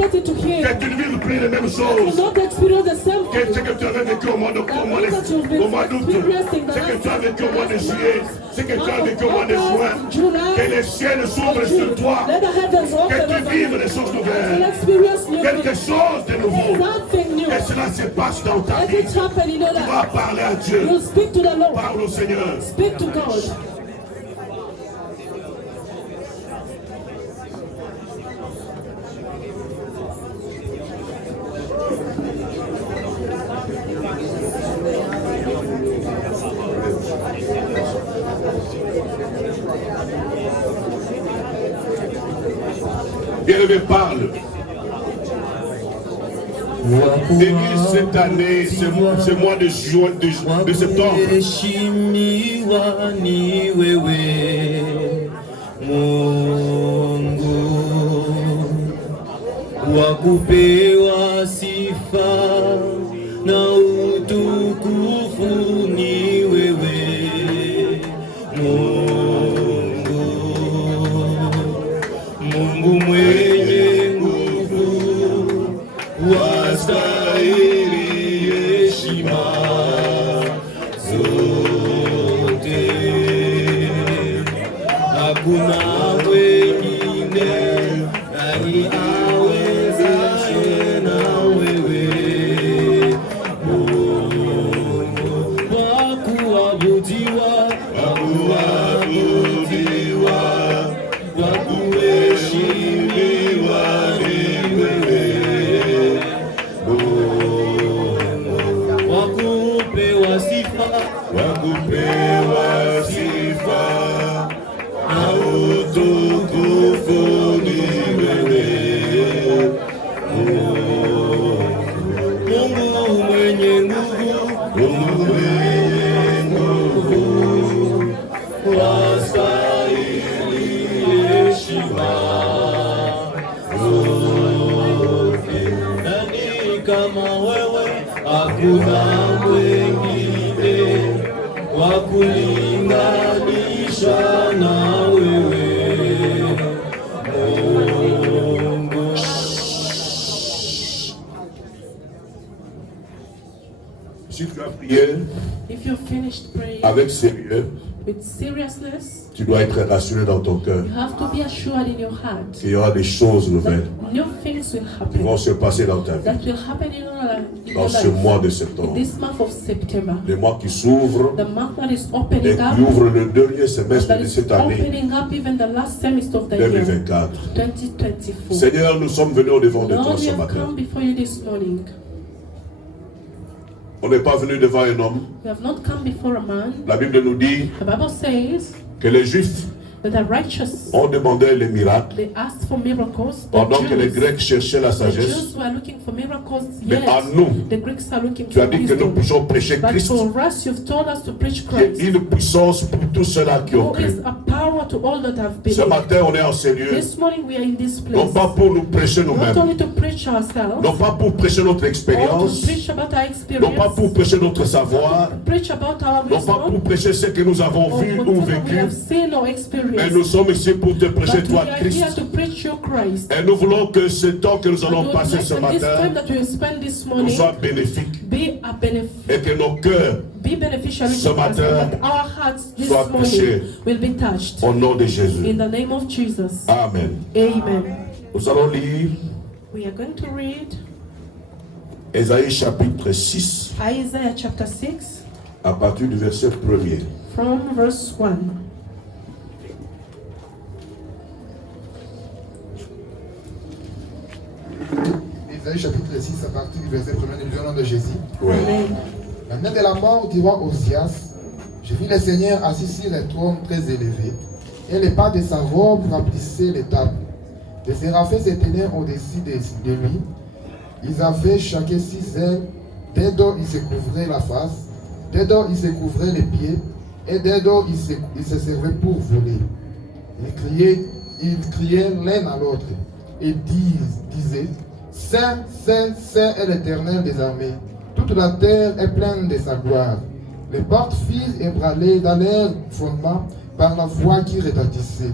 get into here. Que tu ne vives plus les mêmes You choses. will not experience the same Que thing. ce que tu avais vécu au mois d'octobre, au mois That you've been d'août, experiencing the ce que last tu as vécu au mois de months, juillet, ce que tu as vécu au mois de juin, July, que les ciels s'ouvrent sur toi, let the heavens open que tu over vives you. des choses You'll nouvelles, experience new quelque things. chose de nouveau, Something new. que cela se passe dans ta Let vie. it happen in your Tu vas life. parler à Dieu, You'll speak to the Lord. parle au Seigneur. Speak to God. Bien-aimé, parle. Début cette année, ce mois de juin, de septembre, Heshimiwa ni wewe Mungu, wakupewa sifa na utukufu ni wewe Mungu, Mungu mwenye nguvu, wastahili heshima zote, hakuna wengine awezaye na wewe Mungu, wakuabudiwa, wakuabudiwa, wakuheshimiwa ni wewe wakupewa sifa, wakupewa sifa na utukufu ni wewe Mungu mwenye nguvu, Mungu mwenye nguvu, wastahili heshima zote. Nani kama wewe? Hakuna mwengine wa kulinganisha na wewe Mungu. si tu as prié If you've finished praying avec sérieux, with seriousness, tu dois être rassuré dans ton cœur you have to be assured in your heart qu'il y aura des choses nouvelles that new things will qui vont happen. se passer dans ta vie, That will happen in your dans ce life. mois de In septembre. this month of September, Le mois qui s'ouvre the month that is et opening qui up, ouvre le dernier semestre that de is cette année opening up even the last semester of the year, 2024. 2024. Seigneur, nous sommes venus au devant de toi Lord, we ce have matin. come before you this morning. On n'est pas venu devant un homme. We have not come before a man. La Bible nous dit The Bible says que les Juifs that the righteous, ont demandé les miracles they asked for miracles. pendant que les The Grecs cherchaient la the sagesse. Jews were looking for miracles, Mais yet à nous, the Greeks are looking tu as for dit que nous wisdom. puissions prêcher But Christ, for us, you've told us to preach qui est Christ, une puissance pour tous ceux-là qui ont who is cru. a power to all that have Ce believed. matin, on est en ces lieux, This morning we are in this non place, pas pour nous prêcher not nous-mêmes, only to preach ourselves, non pas pour prêcher notre or expérience, to preach about our non pas pour experience, prêcher notre savoir, to preach about our non pas wisdom, pour prêcher ce que nous avons or vu ou whatever we vécu, have seen or mais experienced. nous sommes ici pour te prêcher But we toi, are Christ. here to preach you Christ. Et nous voulons que ce temps que nous And allons we would passer like ce that this time matin that we will spend this nous morning soit bénéfique be a benefit, et que nos cœurs, be beneficiary Ce to us, matin, and that our hearts this soient touchés. morning will be touched. au nom de Jésus. In the name of Jesus. Amen. Amen. Nous allons lire We are going to read Ésaïe chapitre 6 Isaiah chapter 6 à partir du verset 1er. from verse 1. Ésaïe chapitre 6 à partir du verset 1er, nous lisons au nom de Jésus. Ouais. Amen. La main de la mort du roi Osias, je vis le Seigneur assis sur un trône très élevé, et les pas de sa robe remplissaient les tables. Les séraphins se tenaient au-dessus de lui. Ils avaient chacun 6 ailes, d'un dos ils se couvraient la face, d'un dos ils se couvraient les pieds, et d'un dos ils se servaient pour voler. Ils criaient l'un à l'autre, et disaient, Saint, Saint, Saint est l'Éternel des armées. Toute la terre est pleine de sa gloire. Les portes firent ébranler dans leur fondement par la voix qui retentissait.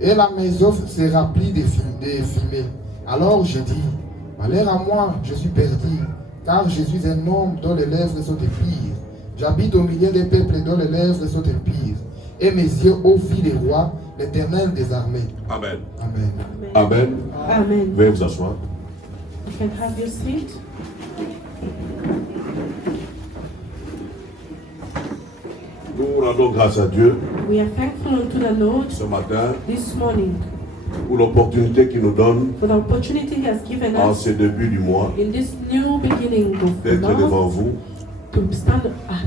Et la maison se remplit de fumée. Alors je dis, malheur à moi, je suis perdu, car je suis un homme dont les lèvres sont impures. J'habite au milieu des peuples dont les lèvres sont impures. Et mes yeux ont vu les rois, l'Éternel des armées. Amen. Amen. Amen. Amen. Veuillez vous asseoir. You can have your seat. Nous rendons grâce à Dieu We are thankful unto the Lord ce matin this morning pour l'opportunité qu'il nous donne for the opportunity He has given en us ce début du mois in this new beginning of the d'être devant month vous to stand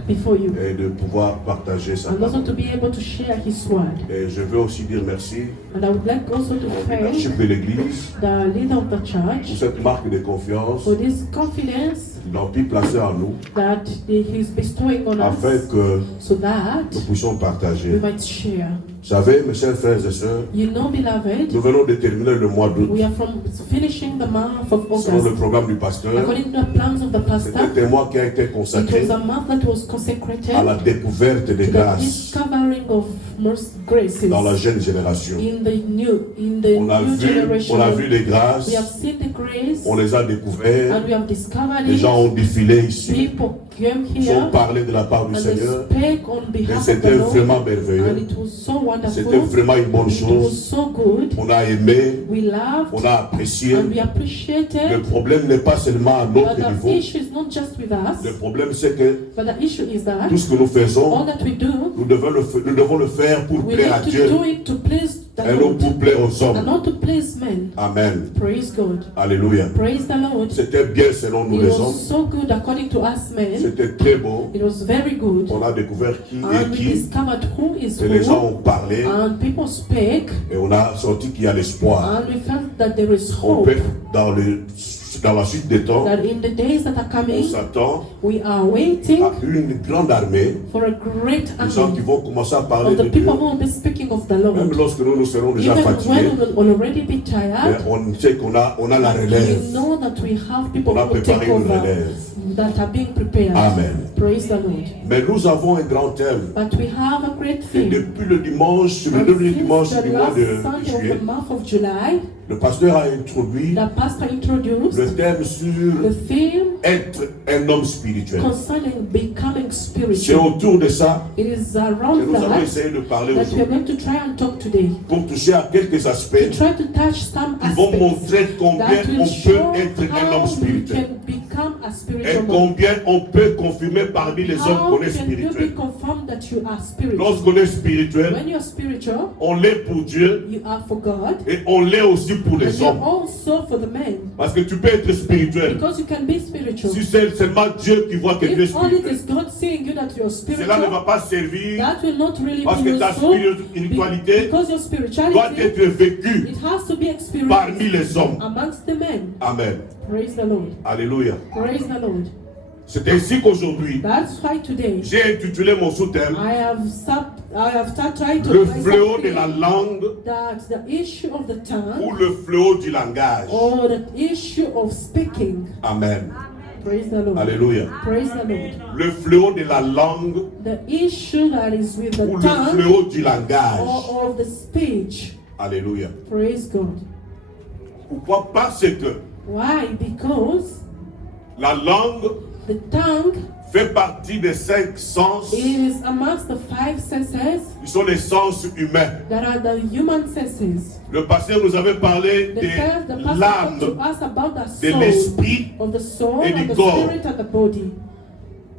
before you et de pouvoir partager sa and also parole. to be able to share His word. Et je veux aussi dire merci And I would like also to au thank leadership de l'Église the leader of the pour church cette marque de confiance for this confidence qu'il a pu placer en nous that He's bestowing on afin us que so that nous puissions we partager. might share. Vous savez, mes chers frères et sœurs, You know, beloved, nous venons de terminer le mois d'août we are from finishing the month of selon le August. programme du pasteur. According to the plans of the pastor, C'était un mois qui a été it consacré was a month that was consecrated à la découverte des to the grâces discovering of most graces dans la jeune génération. in the new On a generation. vu les grâces, We have seen the grace on les a découvertes, and we have discovered les it. gens ont défilé ici, People came ils ont here parlé de la part du and they Seigneur, spake on et behalf of c'était the Lord, vraiment and merveilleux, it was so c'était wonderful. vraiment une bonne It was chose. so good. On a aimé, We loved on a apprécié. and we Le appreciated. problème n'est pas seulement à But notre the niveau, issue is not just with us, le problème c'est que but the issue is that tout ce que nous faisons, all that we do, nous devons le faire pour we plaire à need to Dieu do it to please the et non Lord pour plaire aux and hommes. not to please men. Amen. Praise God. Alléluia. Praise the Lord. C'était bien selon nous It les was hommes. so good according to us men. C'était très beau. It was very good. On a découvert qui And est we qui. discovered who is Et les gens who. ont parlé. And people spake. Et on a senti qu'il y a l'espoir. And we felt that there is On hope. peut, dans la suite des temps, That in the days that are on coming, s'attend we are waiting à une grande armée. for a great Les gens qui army vont commencer à parler of de the Dieu. people who will be speaking of the Lord. Même lorsque nous serons déjà Even fatigués, when we will already be mais tired, on sait qu'on a la we relève. know that we have people On a who will préparé take une over relève. that are being prepared. Amen. Praise the Lord. Mais nous avons un grand thème. But we have a great Et theme. depuis le dimanche, le And dernier since dimanche the du mois last de Sunday juillet, of the month of July, le pasteur a introduit the pastor introduced le thème sur the theme être un homme spirituel. concerning becoming C'est spiritual. autour de ça It is que around nous allons that essayer de parler that we are aujourd'hui going to try and talk today. pour toucher à quelques To aspects try to touch some qui vont aspects montrer combien that will on show peut être un homme how we spirituel can become a et spiritual man. combien on peut confirmer parmi les hommes How qu'on est can you be spirituel. confirmed that you are spiritual? Lorsqu'on est spirituel, When you are spiritual, on l'est pour Dieu you are for God, et on l'est aussi pour and les you're hommes. also for the men. Parce que tu peux être spirituel Because you can be spiritual. si c'est seulement Dieu qui voit que tu es If only it spirituel. is God seeing you that you are Cela ne spiritual, va pas servir that will not really parce be que ta useful spiritualité because your doit spirituality, être vécue it has to be parmi experienced les hommes. amongst the men. Amen. Praise the Lord. Alléluia. Praise the Lord. C'est ainsi qu'aujourd'hui, That's why today j'ai intitulé mon sous-thème I have tried to Le find fléau de la something langue that the issue of the tongue ou le fléau du langage. or the issue of speaking. Amen. Praise the Lord. Alléluia. Praise the Lord. Le fléau de la langue The issue that is with the ou le tongue fléau du langage. or of the speech. Alléluia. Praise God. Pourquoi? Parce que Why? Because la langue the tongue fait partie des 5 sens is amongst the 5 senses qui sont les sens humains. that are the human senses. Le pasteur nous avait parlé The de pastor l'âme, talked to us about the de soul, l'esprit of the soul et and du the corps. spirit and the body.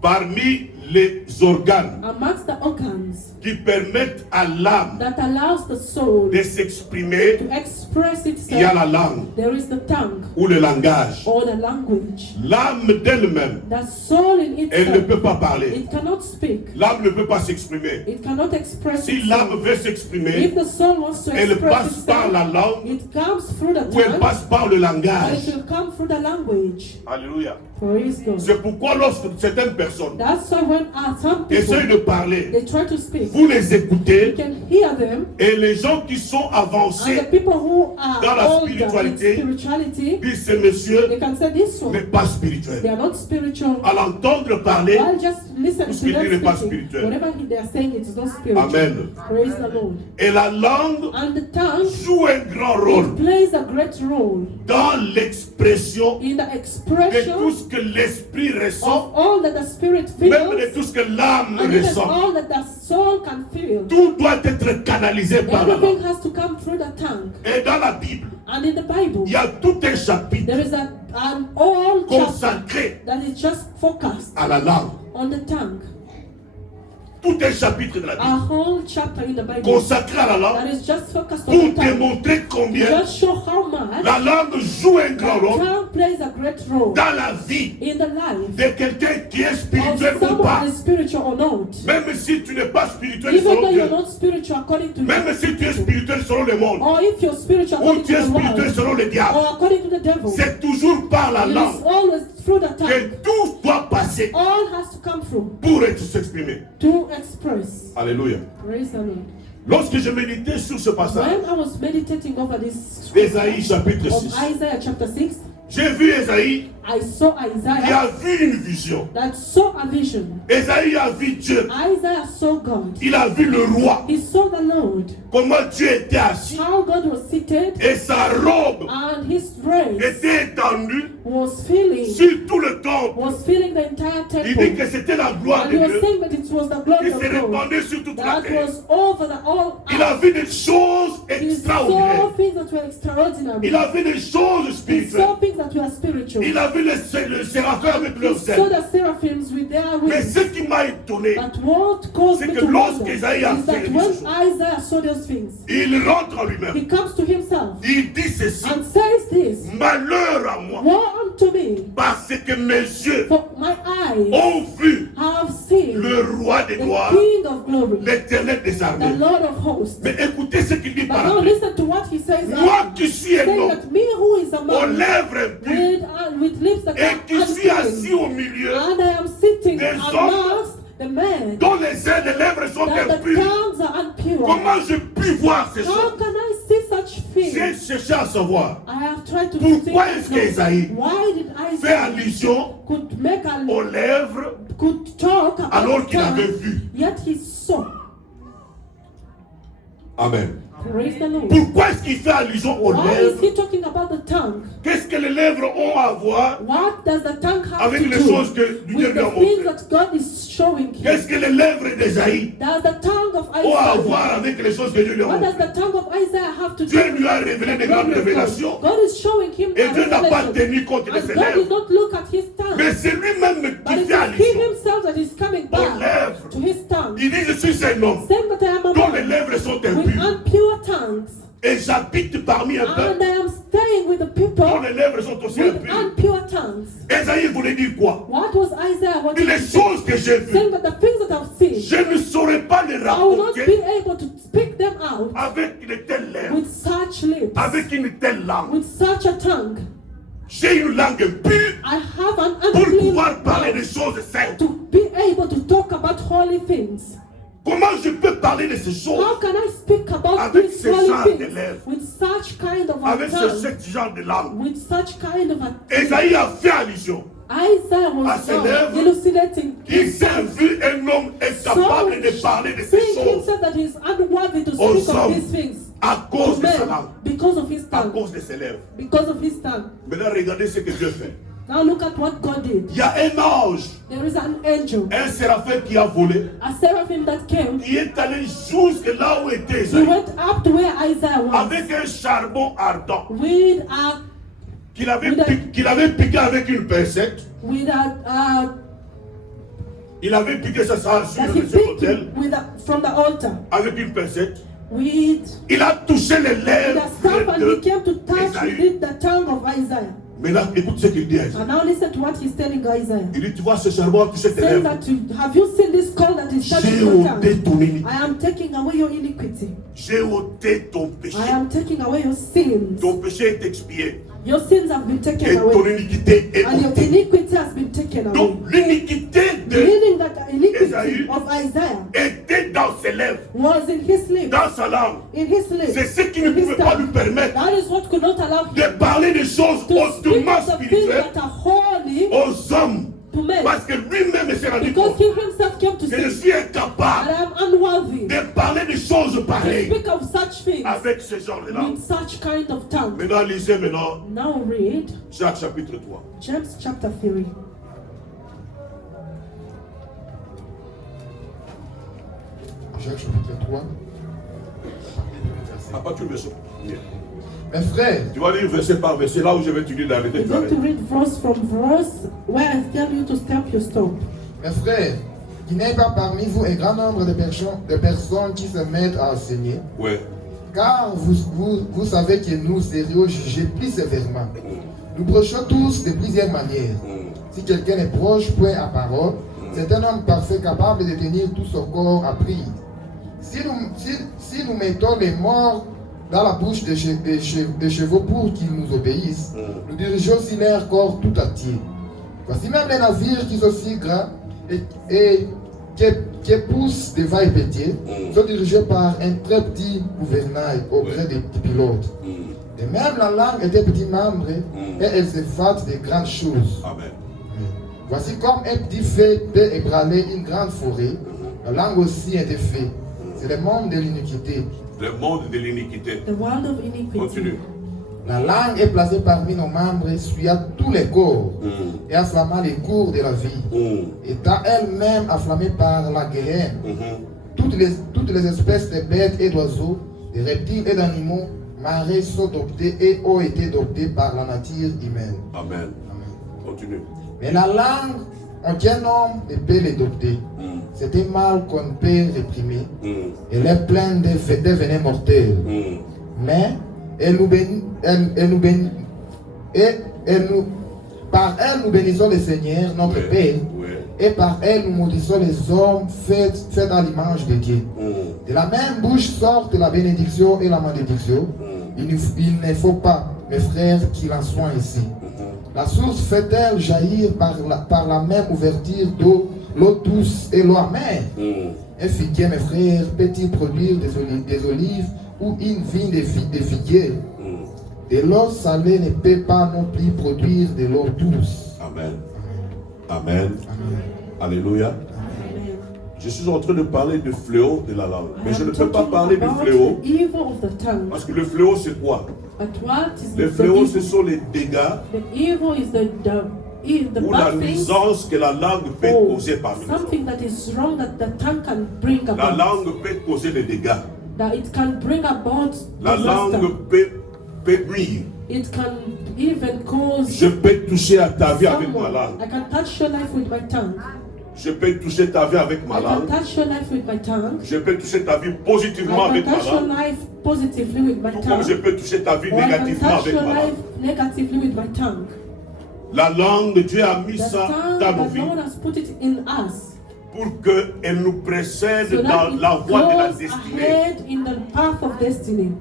parmi les organes Amongst the organs qui permettent à l'âme that allows the soul de s'exprimer. to express Il y a itself, la langue there is the tongue ou le langage. or the language. L'âme d'elle-même, The soul in elle ne peut itself, pas parler. it cannot speak. L'âme ne peut pas s'exprimer. It cannot express Si l'âme itself. veut s'exprimer, If the soul wants to elle express passe par itself, la langue it comes through the ou elle tongue, passe par le and langage. it will come through the language. Alléluia. Praise God. C'est pourquoi lorsque certaines personnes That's why when some people essayent de parler, they try to speak, vous les you écoutez, can hear them, et les gens qui sont and avancés the people who are dans la older in spiritualité spirituality, disent ce monsieur they can say this one, n'est pas they spirituel. are not spiritual. À l'entendre parler, I'll just listen tout ce to qu'il dit n'est them pas speaking. spirituel. Whatever they are saying, it's not spiritual. Amen. Praise the Lord. Et la langue And the tongue, joue un grand rôle it plays a great role dans l'expression in the de tout expression ce que l'esprit of ressent, all that the spirit même de feels, tout ce que l'âme and even ressent. all that the soul can feel. Tout doit être canalisé par la Everything langue. has to come through the tongue. Et dans la Bible, And in the Bible, il y a tout un chapitre there is an whole chapter consacré that is just focused à la langue. on the tongue. Tout un chapitre de la A Bible whole chapter in the Bible consacré à la that langue is just focused on pour the tongue. démontrer combien Just show how much la langue joue un grand the rôle tongue plays a great role dans la vie in the life de quelqu'un qui est of spirituel ou someone pas. that is spiritual or not. Même si tu n'es pas spirituel Even though selon you're Dieu, not spiritual according to même si tu es spirituel selon le monde, or if you're spiritual ou according tu to es the spirituel world, selon le diable, or according to the devil, c'est toujours par la it is langue always through the que tongue. tout doit passer All has to come through pour s'exprimer. to express. Alléluia. Praise the Lord. Lorsque je méditais sur ce passage, When I was meditating over this scripture Ésaïe chapitre of 6, Isaiah chapter 6, j'ai vu Ésaïe I saw qui Isaiah a vu une vision. that saw a vision. Ésaïe a vu Dieu. Isaiah saw God. Il a vu le roi. He saw the Lord. Comment Dieu était assis How God was seated et sa robe and his race était étendue was filling sur tout le temple. the entire Il dit temple. que c'était la gloire And de he was Dieu saying that it was the glory qui of se God répandait sur toute la that terre. was over the all Il a vu des choses He saw extraordinaires. things that were extraordinary. Il a vu des choses He spirituelles. saw things that were spiritual. Il a vu le séraphin avec He leurs saw ailes. the seraphims with their Mais wings. ce qui m'a étonné, But what caused c'est me que to lorsque wonder is Isaïe a that fait when les choses, Isaiah saw those things, il rentre en lui-même. he comes to himself Il dit ceci: and says this, malheur à moi, woe unto me, parce que mes yeux for my eyes ont vu have seen le roi des the gloires, King of glory, l'Éternel des the armées. Lord of hosts. Mais écoutez ce qu'il dit But par now après. listen to what he says. Moi qui suis un Saying homme that me who is a aux man lèvres impures with lips that et are qui suis assis unclean, au milieu, and I am sitting des amongst the men dont les ailes des lèvres sont that the impures, tongues are impure. comment je puis voir ces How choses? can I see such J'ai things? cherché à savoir I have tried to pourquoi think est-ce qu'Ésaïe why did fait Isaiah allusion could make aux a lèvres could talk about alors qu'il the avait tongue, vu. yet he saw. Amen. Praise the Lord. Pourquoi est-ce qu'il fait allusion aux Why is lèvres? he talking about the tongue? Qu'est-ce que les lèvres ont à voir What does the tongue have avec to les do choses que Dieu with lui a the things montrées? that God is showing him? Qu'est-ce que les lèvres d'Ésaïe Does the tongue of ont à voir Isaiah, avec les choses que Dieu lui a what does montrées? the tongue of Isaiah have to do? Dieu lui a révélé des grandes révélations God is showing him et a Dieu n'a pas revelation. tenu compte de And ses God did lèvres. not look at his tongue. Mais c'est lui-même But qui it fait is he allusion himself that is coming aux back lèvres. to his tongue, Il dit, je suis un homme saying that I am a dont les man lèvres sont with impures impure tongues, et j'habite parmi un and peuple I am staying with the dont people les lèvres sont aussi with impures. impure tongues. Ésaïe voulait dire quoi? What was Isaiah Il wanting dit, to les say? choses que j'ai vues, Saying that the things that I've seen, je ne saurais pas les I will not be raconter able to speak them out avec une telle lèvre, with such lips, avec une telle langue. with such a tongue. J'ai une langue impure I have an pour unclean pouvoir parler des mouth choses saintes. to be able to talk about holy things. Comment je peux parler de ces How choses can I speak about avec these ce genre holy de things lèvres, with such kind of a avec tongue, ce genre de langue? with such kind of a Ésaïe a fait allusion. Isaiah À was ses now lèvres, elucidating Il s'est vu un homme incapable de parler de ces seeing choses himself that he is unworthy to aux speak of hommes these things à cause to de sa men langue, because of his à tongue, cause de ses lèvres. because of his tongue. Maintenant, regardez ce que Dieu fait. Now look at what God did. Il y a un ange, There is an angel, un séraphim qui a volé, a seraphim that came. qui est allé jusque là où était He Ésaïe, went up to where Isaiah was avec un charbon ardent with a qu'il avait piqué avec une pincette. Il avait piqué sa sur that he sur picked l'autel from the altar avec une pincette. with Il a touché les the lèvres staff, and he came to touch d'Ésaïe. with the tongue of Isaiah. Maintenant, écoute ce qu'il dit à Ésaïe. And now listen to what he's telling Isaiah. Il dit, tu vois ce charbon a touché tes Saying lèvres. that have you seen this coal that is touching J'ai your ôté tongue? ton iniquité. I am taking away your iniquity. J'ai ôté ton péché. I am taking away your sins. Ton péché est expié. Your sins have been taken Et ton away. iniquité est And your ôtée. iniquity has been taken away. Donc l'iniquité de Meaning that the Isaiah était dans ses lèvres, was in his lips, dans sa langue. in his lips. C'est ce qui ne in his pouvait pas tongue. lui permettre That is what could not allow him de parler des choses to speak hautement of the things spirituelles that are holy aux hommes. to men. Parce que lui-même s'est rendu Because compte he himself came to que je see suis that incapable I am unworthy de parler des choses to pareilles speak of such things avec ce genre de langue. with such kind of tongue. Maintenant, lisez maintenant Now read Jacques chapitre 3. James chapter 3. Jacques chapitre 3. À partir du verset 1er. Mes frères, Tu vas lire verset par verset, là où je vais te dire d'arrêter. We're tu going to arrêtes. read verse from verse where I tell you to stop, you stop. mes frères, qu'il n'y ait pas parmi vous un grand nombre de personnes qui se mettent à enseigner, Ouais. car vous savez que nous serions jugés plus sévèrement. Nous brochons tous de plusieurs manières. Si quelqu'un est proche, point à parole, c'est un homme parfait capable de tenir tout son corps à prise. Si nous mettons les morts dans la bouche des chevaux pour qu'ils nous obéissent, nous dirigeons aussi leur corps tout entier. Voici même les navires qui sont si grands et qui poussent des vagues pétiers, sont dirigés par un très petit gouvernail au gré des petits pilotes. Et même la langue est un petit membre et elle se fâte de grandes choses. Amen. Voici comme un petit feu peut ébranler une grande forêt, la langue aussi est un feu. C'est le monde de l'iniquité. Le monde de l'iniquité. The world of iniquity. Continue. La langue est placée parmi nos membres, essuyant tous les corps et enflammant les cours de la vie, étant elle-même enflammée par la guerre. Toutes les espèces de bêtes et d'oiseaux, de reptiles et d'animaux marins sont adoptés et ont été adoptés par la nature humaine. Amen. Continue. Mais la langue, aucun homme ne peut l'adopter. C'est un mal qu'on ne peut réprimer. Elle est pleine de venins mortels. Mais par elle nous bénissons le Seigneur, notre Père, et par elle nous maudissons les hommes faits à l'image de Dieu. De la même bouche sortent la bénédiction et la malédiction. Il ne faut pas, mes frères, qu'il en soit ainsi. La source fait-elle jaillir par la même ouverture d'eau, l'eau douce et l'eau amère? Un figuier, mes frères, peut-il produire des olives ou une vigne de figuier? De l'eau salée ne peut pas non plus produire de l'eau douce. Amen. Amen. Alléluia. Amen. Je suis en train de parler du fléau de la langue. Mais I je ne am peux pas talking parler du about fléau. the evil of the tongue. Parce que le fléau, c'est quoi? But what is Le the fléau, evil? ce sont les dégâts The evil is the ou la bad things, nuisance que la langue peut or causer parmi nous. something that is wrong that the tongue can bring La about. langue peut causer des dégâts. That it can bring about La disaster. langue peut nuire. It can even cause Je peux toucher à ta vie avec ma someone. langue. I can touch your life with my tongue. Je peux toucher ta vie avec ma I can langue. touch your life with my tongue. Je peux toucher ta vie positivement I avec can ma touch your langue. life positively with my Tout comme tongue. je peux toucher ta vie Or I can négativement touch avec your ma life langue. negatively with my tongue. La langue, Dieu a mis The ça tongue dans nos that vies Lord has put it in us. pour qu'elle nous précède So dans that la it voie de la goes destinée. ahead in the path of destiny.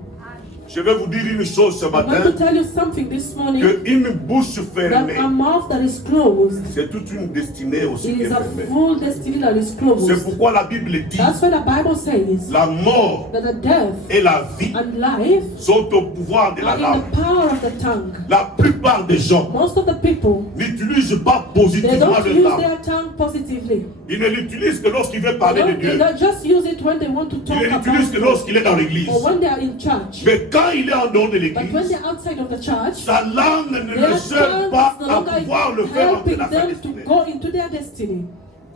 Je vais vous dire une chose ce I want to matin, tell you something this morning. qu'une bouche That fermée, a mouth that is closed, c'est toute une destinée aussi it qui est is a fermée. full destiny that is C'est closed. pourquoi la Bible dit, That's why the Bible says la mort that the death et la vie and life sont au pouvoir de la are in langue. the power of the tongue. La plupart des gens Most of the people, n'utilisent pas they positivement don't leur use langue. their tongue positively. Ils ne l'utilisent que lorsqu'ils veulent They parler de don't, Dieu. they don't just use it when they want to Ils talk ne l'utilisent que about lorsqu'il est dans l'église. or when they are in church. Mais quand il est en dehors de But when l'église, they're outside of the church, sa langue ne their le sert tongue pas is no à longer pouvoir le faire entrer helping dans sa them to destinée. go into their destiny.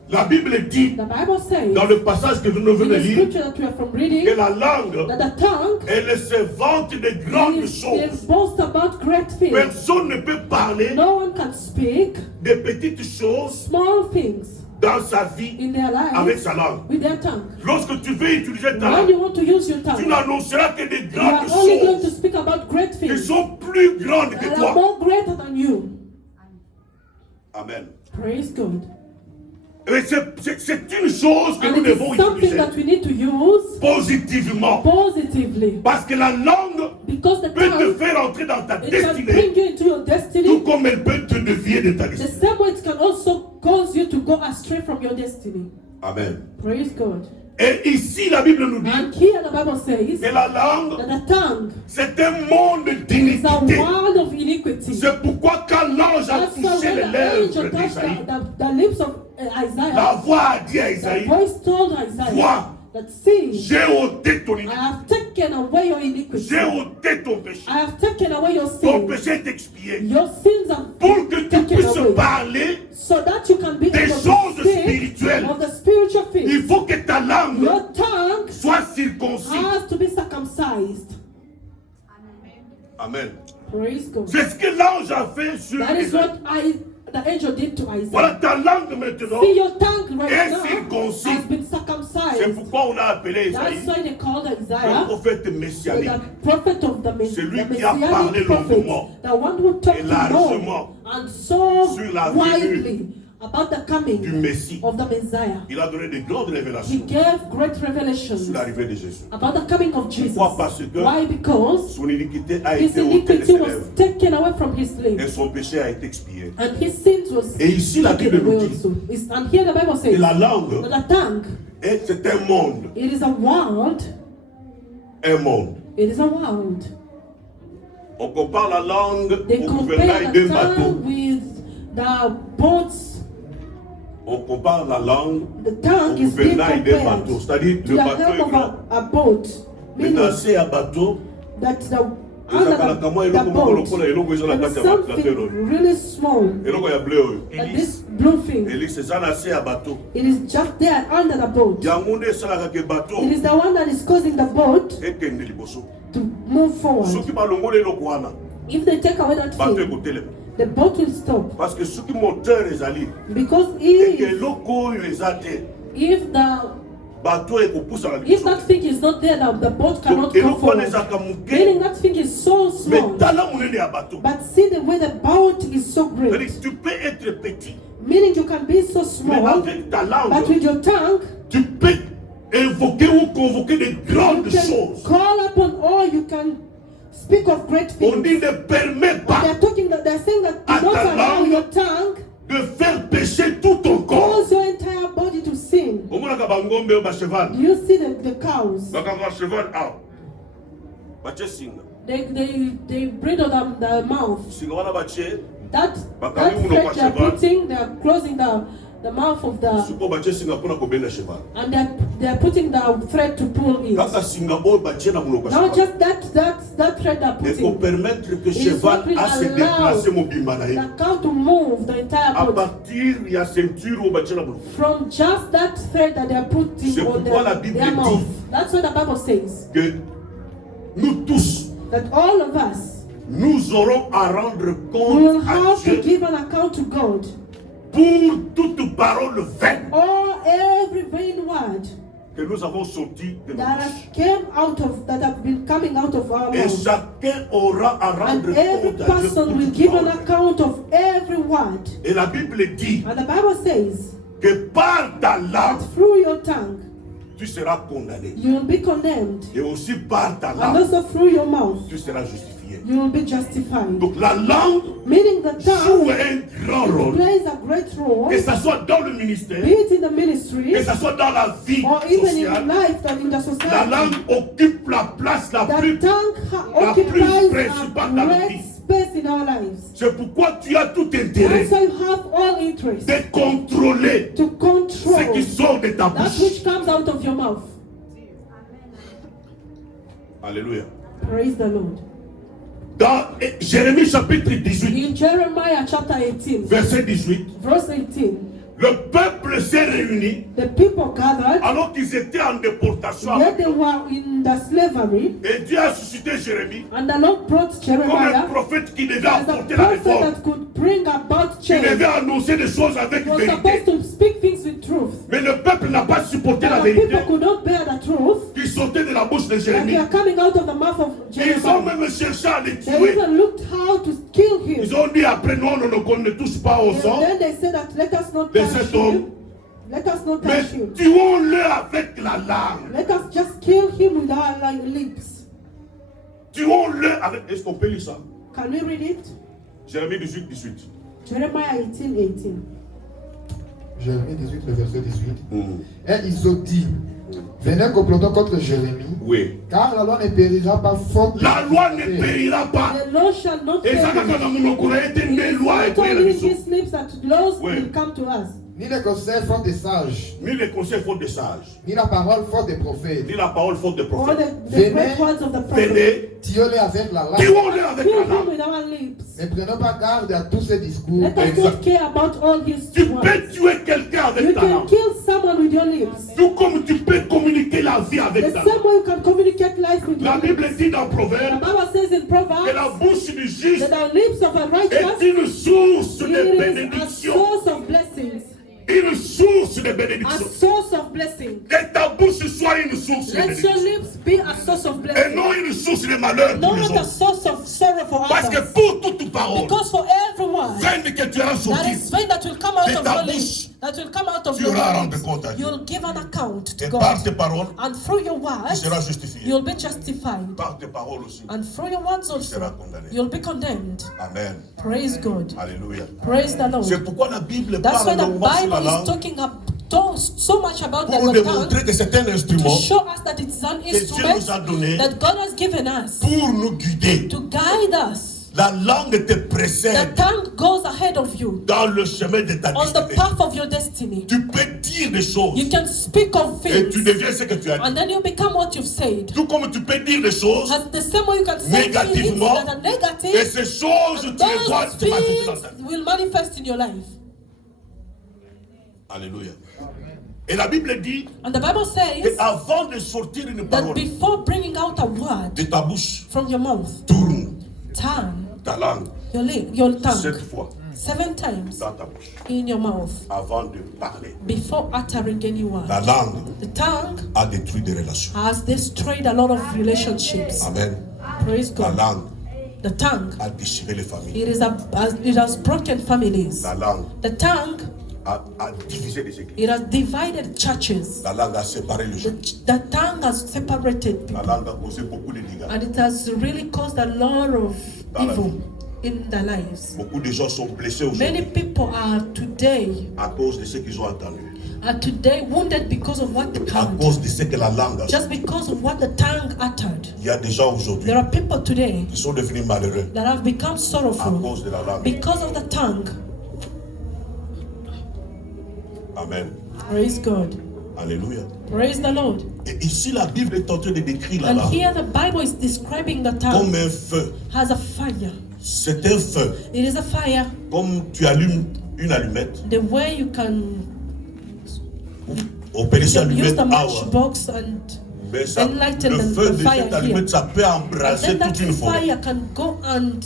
La Bible dit, The Bible says dans le passage que nous venons in de the lire, scripture that we are from que reading la langue, that the tongue elle se vante de grandes they choses. boast about great things. Personne ne peut parler No one can speak de petites choses small things dans sa vie in their avec lives sa langue. with their tongue. Lorsque tu veux utiliser ta When langue, you want to use your tu tongue, n'annonceras que des you are grandes only going to choses speak about great qui things sont plus grandes que that are toi. more greater than you. Amen. Praise God. Et c'est une chose que And nous it devons is something utiliser that we need to use positivement. positively. Parce que la langue Because the peut te tongue, faire entrer dans ta it can destinée, bring you into your tout destiny. comme elle peut te dévier de ta The destinée. same way it can also cause you to go astray from your your destiny. Amen. Praise God. Et ici, la Bible nous dit And here the Bible says que la langue, that the tongue c'est un monde is a d'iniquité. world of iniquity. C'est pourquoi quand l'ange a That's why touché when les the lèvres angel touched d'Isaïe, the lips of la Isaiah, voix a dit à the Isaïe, voice told Isaiah vois, that see, j'ai ôté ton I iniquité, have taken away your iniquity. j'ai ôté ton péché. I have taken away your Ton sin. péché est expié. Your sins are Pour que tu taken puisses away. parler, So that you can be des able choses to speak spirituelles. of the spiritual il things. faut que ta langue Your tongue soit circoncis. has to be circumcised. Amen. Praise God. C'est ce que l'ange a fait sur That is Isaïe. what the angel did to Voilà Isaiah. ta langue maintenant. See, your tongue right est now circoncis. has been C'est circumcised. pourquoi on a appelé That's Isaïe why they called le Isaiah prophète messianique. the prophet of the Celui qui a parlé messianic prophet, longuement the one who talked et largement long and so sur la widely about the du coming Messie. of the Messiah. Il a donné de grandes He révélations gave great sur revelations l'arrivée de Jésus. about the coming of Jesus. Pourquoi? Parce que Why? Because son iniquité a his été ôtée de iniquity ses was lèvres taken away from his et lips, son péché a été expié. and his sins was Et ici, la taken Bible nous away dit also. And here the Bible que says la langue, that the tongue, c'est un monde. it is a world. Un monde. It is a world. On compare la langue They au compare gouvernail the d'un bateau. tongue with the boats. On compare la langue The au tongue is being gouvernail d'un compared bateau. to C'est-à-dire, the le bateau helm est of grand. a boat. Meaning Maintenant, c'est un bateau. that the Ezalaka under kama the eloko moko boat lokola eloko eza na there kati is ya bato na terre oyo. something really small. Eloko ya bleu oyo. Like this blue thing. Elise eza na se ya bateau. It is just there under the boat. Yango nde esalaka ke bateau It is the one that is causing the boat ekende liboso. to move forward. Soki balongoli eloko wana, If they take away that bateau thing, ekotelema. the boat will stop. Parce que soki moteur ezali, Because eke eloko oyo eza te, if the bateau ekopusa na if liboso. that thing is not there, the boat cannot Donc go eloko wana forward. ezalaka moke, Meaning that thing is so mais small. tala monene ya bateau. But see the way the boat is so great. C'est-à-dire, tu peux être petit, Meaning you can be so mais small, avec ta but langue, with your tongue, tu peux invoquer ou convoquer de grandes you can choses. call upon or you can speak of great On things. dit ne permet pas They're saying that À do not ta allow langue. your tongue de faire pécher tout ton corps. cause your entire body to sin. Omonaka bangombe o bacheval. Do you see the cows? Bakanga cheval awa. Bache singa. They breathe on the mouth. Singa wana bache. That Bakali thread uno they are kwa putting, they are closing the mouth of the, Suko bache singa pona kobenda cheval. and they are putting the thread to pull it. Kaka singa o bache na muno kwa Not cheval. just that thread they are Et pour putting, permettre que is cheval what will a se allow déplacer mobimba na ye. the cow to move the entire À body. partir ya ceinture o bache na muno. From just that thread that they are putting C'est on pourquoi la Bible their dit mouth. That's what the Bible says. Que nous tous, That all of us nous aurons à rendre will compte à have to Dieu give an account to God. pour toute parole vaine Or every vain word que nous avons sorti de nos that bouches. that have been coming out of our Et mouth. chacun aura à rendre And every compte à Dieu person pour will toute give an parole. account of every word. Et la Bible dit And the Bible says que par ta langue, that through your tongue tu seras condamné. you will be condemned. Et aussi par ta And langue, also through your mouth tu seras justifié. you will be justified. Donc la langue Meaning the joue tongue un grand rôle. plays a great role, Que ce soit dans le be ministère, it in the ministry que ce soit dans la vie or even in sociale, life and in the la society. langue occupe la place la The plus. tongue la plus occupies principale a dans la great vie. space in our lives. C'est pourquoi tu as tout intérêt Also you have all interest de contrôler to ce control qui sort de ta that bouche. which comes out of your mouth. Alléluia. Praise the Lord. Dans Jérémie chapitre 18, In Jeremiah chapter 18, verset 18, verse 18, le peuple s'est réuni the people gathered, alors qu'ils étaient en déportation. yet they were in the slavery, Et Dieu a suscité Jérémie and the Lord brought comme un Jeremiah prophète qui devait as a apporter la prophet réforme, that could bring about qui change. devait annoncer des choses avec He was vérité. supposed to speak things with truth. Mais le peuple n'a pas supporté la But the vérité people could not bear the truth qui sortait de la bouche de that they Jérémie. are coming out of the mouth of Ils ont Jeremiah. même cherché à le They tuer. even looked how to kill him. Ils ont dit après, non, qu'on ne touche pas au And sang. then they said that let us not De touch cet homme. him. Let us not Mais touch him. tuons-le avec la langue. Let us just kill him with our lips. Tuons-le avec... Est-ce qu'on peut lire ça? Can we read it? Jérémie 18, 18. Jeremiah 18:18. Jérémie 18, le verset 18. Et ils ont dit, venez complotons contre Jérémie, Oui. car la loi ne périra pas faute. La loi ne périra pas. The law shall not Et ça, fail. quand on a été une loi et Told puis in la his lips that laws Oui. will come to us. Ni les conseils faute des sages, Ni les conseils fautes des sages, ni la parole faute des prophètes. ni la parole faute des Or prophètes. the Venez. great words of the prophet. Venez, Tuons-les avec la langue. tuons-les avec Kill la him langue. with our lips. Ne prenons pas garde à tous ces discours. Let us Exact. not care about all his Tu words. peux tuer quelqu'un You avec ta can langue. kill someone with your lips. Tout comme tu peux communiquer la vie The avec ta same langue. way you can communicate life with La your Bible lips. dit dans The Proverbe Bible says in que Proverbs la bouche du juste that the lips of a est righteous une source de it is a bénédiction. source of blessings. Une source de A bénédiction. source of blessing. Que ta bouche soit une source de Let your bénédiction. lips be a source of Et blessing. non une source de malheur No, pour les not a autres. source of sorrow for Parce que others. pour toute parole, Because for everyone, vaine que tu auras that sorti, is vain that will come out de of ta your bouche, lips, that will come out of tu your auras à lips, rendre compte à Dieu. you'll give an account to et par God. tes paroles, And through your tu words, seras justifié. you'll be justified. Par tes paroles aussi, And through your words tu seras also, condamné. you'll be condemned. Amen. Praise God. Alléluia. Praise the C'est Lord. pourquoi la Bible That's why parle the longuement sur la Bible is langue talking so much about pour nous the tongue démontrer que c'est un to instrument show us that it's an que Dieu instrument nous a donné that God has given us pour nous guider. to guide us. La langue te The précède tongue goes ahead of you dans le chemin de ta on the destinée. path of your destiny. Tu peux dire des choses You can speak of et tu things deviens ce que tu as dit. and then you become what you've said. Tout comme tu peux dire des choses As the same way you can say things négativement that are et negative, ces choses tu les vois those se manifester dans ta vie. things will manifest in your life. Alléluia. Et la Bible dit And the Bible says qu'avant de sortir une that parole before bringing out a word de ta bouche, from your mouth, tourne turn ta langue your 7 tongue fois 7 times dans ta bouche in your mouth avant de parler. before uttering any word. La langue The tongue a détruit des relations. has destroyed a lot of relationships. Amen. Praise La God. langue The tongue, a déchiré les familles. it has broken families. La langue The tongue, a divisé les églises. it has divided churches. La langue a séparé les gens. The tongue has separated La people. langue a causé beaucoup de dégâts. And it has really caused a lot of Dans la evil vie. in their lives. Beaucoup de gens sont blessés Many aujourd'hui people are today à cause de ce qu'ils ont entendu. wounded because of what they À heard. cause de ce que la langue a dit. Just because of what the tongue uttered. Il y a des gens aujourd'hui There are people today qui sont devenus malheureux that have become à sorrowful cause de la langue. because of the tongue. Amen. Praise God. Alléluia. Praise the Lord. Et ici, la Bible est en train de décrire la And langue here the Bible is describing the comme tongue un feu. as a fire. C'est un feu. It is a fire Comme tu allumes une allumette. the way you can On peut laisser use allumette the à matchbox and mais ça, enlighten le the feu de fire cette allumette, ça peut and embraser then that toute une forêt. fire can go and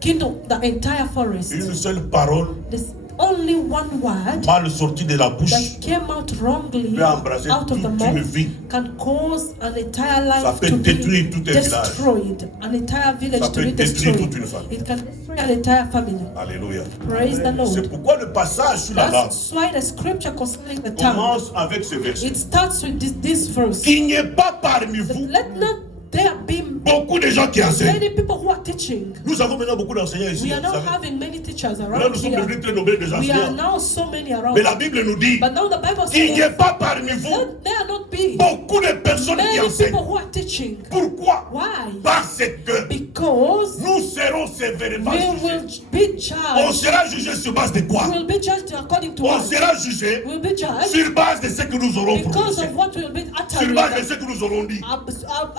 kindle the entire forest. Une seule parole There's only one word mal sortie de la bouche that came out wrongly peut embraser out of the toute une mouth vie. can cause an entire Ça life peut to be détruire tout un village. destroyed, an entire village Ça to peut be détruire destroyed. toute une famille. It can destroy an entire family. Alléluia. Praise the Lord. C'est pourquoi le passage sur la langue That's why the scripture concerning the tongue, commence avec ce verset. it starts with this verse. Qu'il n'y ait pas parmi vous Let not there be beaucoup de gens qui enseignent. many people who are teaching. Nous avons maintenant beaucoup d'enseignants ici. We are vous now savez. having many teachers Maintenant, around nous sommes here. devenus très nombreux des We are enseignants. now so many around. Mais la Bible nous dit But now the Bible qu'il n'y ait says pas parmi vous let there not be beaucoup de personnes qui many enseignent. people who are teaching. Pourquoi? Why? Parce que Because nous serons sévèrement we jugés. will be On judged. sera jugé sur base de quoi? We will be judged according to On what? sera jugé We will be judged sur base de ce que nous aurons because prononcé. of what we will be Sur uttering. base de ce que nous aurons dit.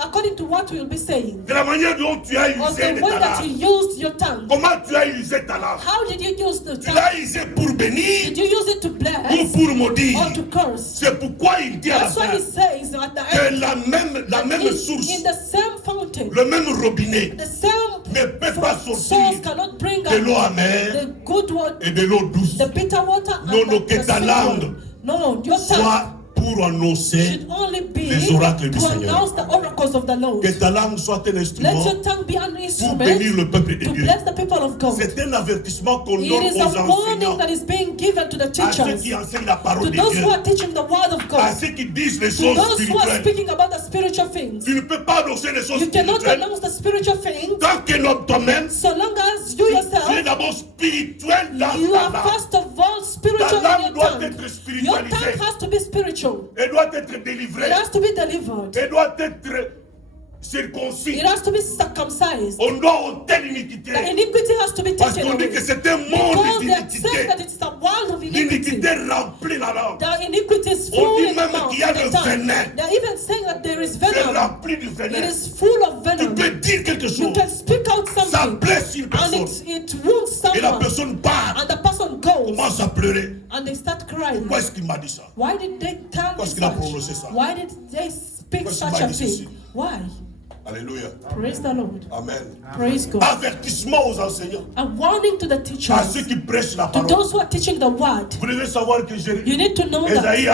According to what we will be saying. De la manière dont tu as Of usé the de way ta that you langue. used your tongue. Comment tu as usé ta langue? How did you use the Tu tongue? l'as usé pour bénir Did you use it to ou bless pour maudire? or to curse? C'est pourquoi il dit à la That's why fin he says at the que end. la même in source, the same fountain, le même robinet the same ne peut pas source sortir cannot bring de l'eau out amère the good water, et de l'eau douce. the bitter water, Non, and non, the que ta sweet langue water. No, your tongue Soit pour annoncer should only be les oracles du to Seigneur. announce the oracles of the Lord. Que ta langue soit un Let instrument your tongue be an pour instrument bénir le peuple de to Dieu. bless the people of God. C'est un avertissement qu'on It donne is aux a warning enseignants, that is being given to the à ceux teachers, qui enseignent la to parole de those Dieu, who are teaching the word of à God, ceux qui disent les to choses those who are spirituelles. speaking about the spiritual things. Tu ne peux pas annoncer les choses You cannot spirituelles announce the spiritual things tant que notre domaine so long as you tu es yourself, d'abord spirituel dans you ta are langue. first of all spiritual Ta in langue your doit tongue. être Your spiritualisée. tongue has to be spiritual. Elle doit être délivrée. It has to be delivered. Elle doit être circoncis. It has to be circumcised. On doit ôter l'iniquité. The iniquity has to be Parce taken qu'on dit away. que c'est un monde Because they are saying d'iniquité. that it's a world of iniquity. L'iniquité remplit la langue. The iniquity is On full dit in the même mouth, qu'il y a in the le tongue. venin. They're even saying that there is C'est venom. rempli du It venin. is full of Tu venom. peux dire quelque You chose. can speak out Ça something blesse une and personne. it wounds Et la someone. personne part. And the person goes Commence à pleurer. and they start crying. Pourquoi est-ce qu'il m'a dit ça? Why did they tell Pourquoi me est-ce qu'il a such? prononcé ça? Why did they speak Pourquoi est-ce such qu'il a m'a dit ceci? thing? Why? Alléluia. Praise the Lord. Amen. Praise God. Avertissement aux enseignants. A warning to the À teachers, ceux qui prêchent la to parole. those who are teaching the word. Vous devez savoir que You need to know that. Esaïe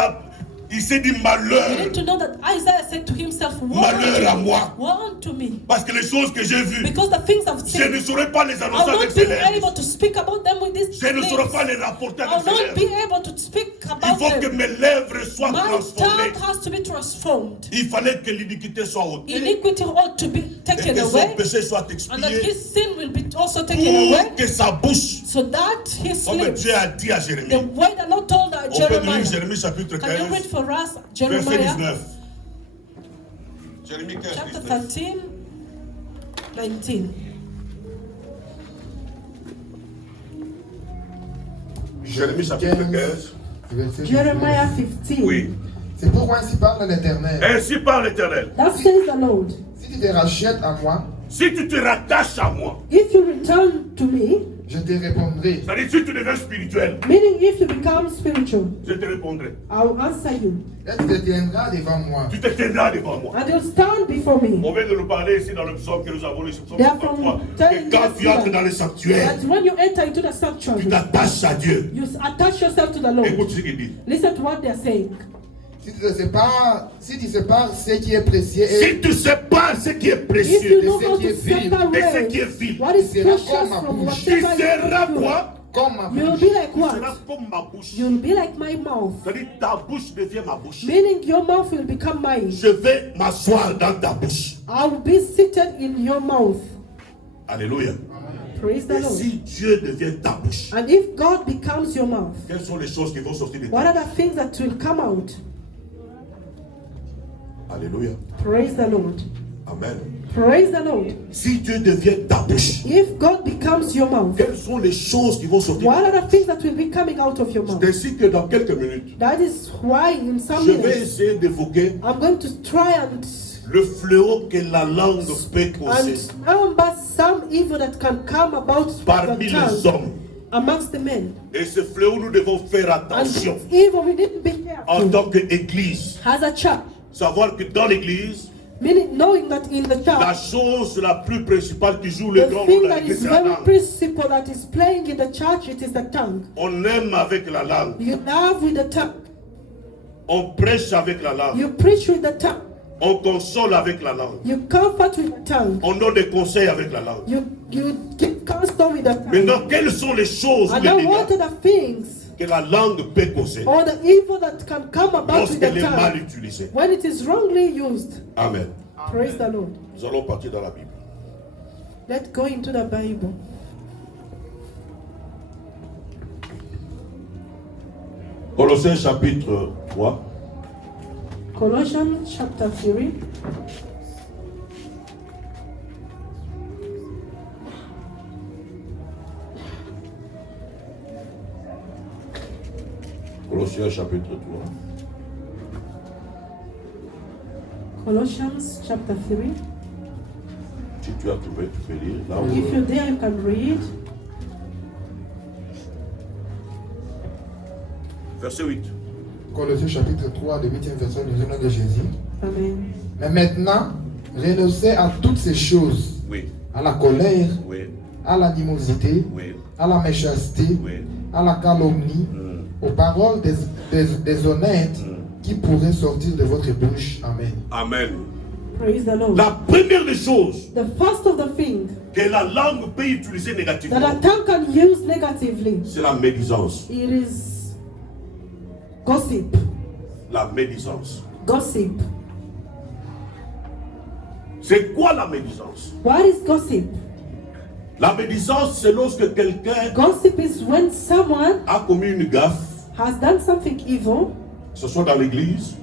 il s'est dit You need malheur. to know that Isaiah said to himself, woe Malheur à unto me, moi. woe unto me. Parce que les choses que j'ai vues, Because the things I've je ne seen, saurais pas les I'll annoncer avec not ces be lèvres. able to speak about them with these Je ne saurais lips. pas les rapporter I'll avec ces not lèvres. be able to speak Il about faut que them. mes lèvres soient My transformées. tongue has to be transformed. Il fallait que l'iniquité soit ôtée. Iniquity ought to be Et taken que son away, péché soit and that expié. his sin will be also taken away, Pour que sa bouche, so that his comme lips, Dieu a dit à the Jérémie. way the Lord told On peut Jeremiah. lire Jérémie chapitre Can you read 15, for us verset Jeremiah 19. Jérémie 15, chapter 19. 13, 19? Jérémie chapitre 15. verset Jeremiah 19. 15. Oui. C'est pourquoi ainsi parle l'Éternel. Ainsi parle l'Éternel. That says the Lord. Si tu te rachètes à moi, Si tu te rattaches à moi, If you return to me, je te répondrai. c'est-à-dire si tu deviens spirituel, meaning if you become spiritual, je te répondrai. I'll answer you. Et tu te tiendras devant moi. Tu te tiendras devant moi. And you'll stand before me. On vient de nous parler ici dans le psaume que nous avons lu, ce psaume Therefore, 53, telling que quand us tu entres here dans le sanctuaire, That when you enter into the tu sanctuary, t'attaches à Dieu. you attach yourself to the Lord. Écoute ce qu'il dit. Listen to what they're saying. Si tu sépares ce qui est précieux et Si tu sépares ce qui est If précieux you know how qui est to vil, et ce qui est separate vil, what is c'est la precious comme ma from bouche. tu whatever seras is quoi? comme ma You'll bouche. be like Tu what? seras comme ma bouche. You'll be like my mouth. C'est-à-dire ta bouche devient ma bouche. Meaning your mouth will become mine. Je vais m'asseoir dans ta bouche. I'll be seated in your mouth. Alléluia. Praise the Et Lord. si Dieu devient ta bouche, And if God becomes your mouth, quelles sont les choses qui vont sortir de what toi? are the things that will come out? Alléluia. Praise the Lord. Amen. Praise the Lord. Si Dieu devient ta bouche, If God becomes your mouth, quelles sont les choses qui vont sortir what de are toi? the things that will be coming out of your mouth? C'est ainsi que dans quelques minutes, That is why in some je vais minutes, essayer d'évoquer I'm going to try and le fléau que la langue peut causer number some evil that can come about parmi the les tongue hommes. amongst the men. Et ce fléau, nous devons faire And attention this evil, we need to be en careful tant qu'Église. as a church. Savoir que dans l'Église, Meaning, knowing that in the la church, chose la plus principale qui joue le the grand thing rôle dans that is l'Église, c'est la very langue. principal that is playing in the church, it is the tongue. On aime avec la langue. You love with the tongue. On prêche avec la langue. You preach with the tongue. On console avec la langue. You comfort with the tongue. On donne des conseils avec la langue. You give counsel with the tongue. Maintenant, quelles sont les choses, And les now dégâts what are the things que la langue peut causer or the evil that can come about with the lorsqu'elle est mal tongue utilisée? when it is wrongly used? Amen. Praise the Lord. Nous allons partir dans la Bible. Let's go into the Bible. Colossiens chapitre 3. Colossians chapter 3. Colossiens chapitre 3. Colossians chapter 3. Si tu as trouvé, tu peux lire. Là où, If you're there, you can read. verset 8. Colossiens chapitre 3, le 8e verset du nom de Jésus. Amen. Mais maintenant, renoncez à toutes ces choses, Oui, à la colère, oui, à l'animosité, oui, à la méchanceté, oui. à la calomnie, aux paroles déshonnêtes qui pourraient sortir de votre bouche. Amen. Amen. Praise the Lord. La première des choses The first of the thing que la langue peut utiliser that négativement, a tongue can use negatively, c'est la médisance. it is gossip. La médisance. Gossip. C'est quoi la médisance? What is gossip? La médisance, c'est lorsque quelqu'un Gossip is when someone a commis une gaffe, has done something evil, que ce soit dans l'église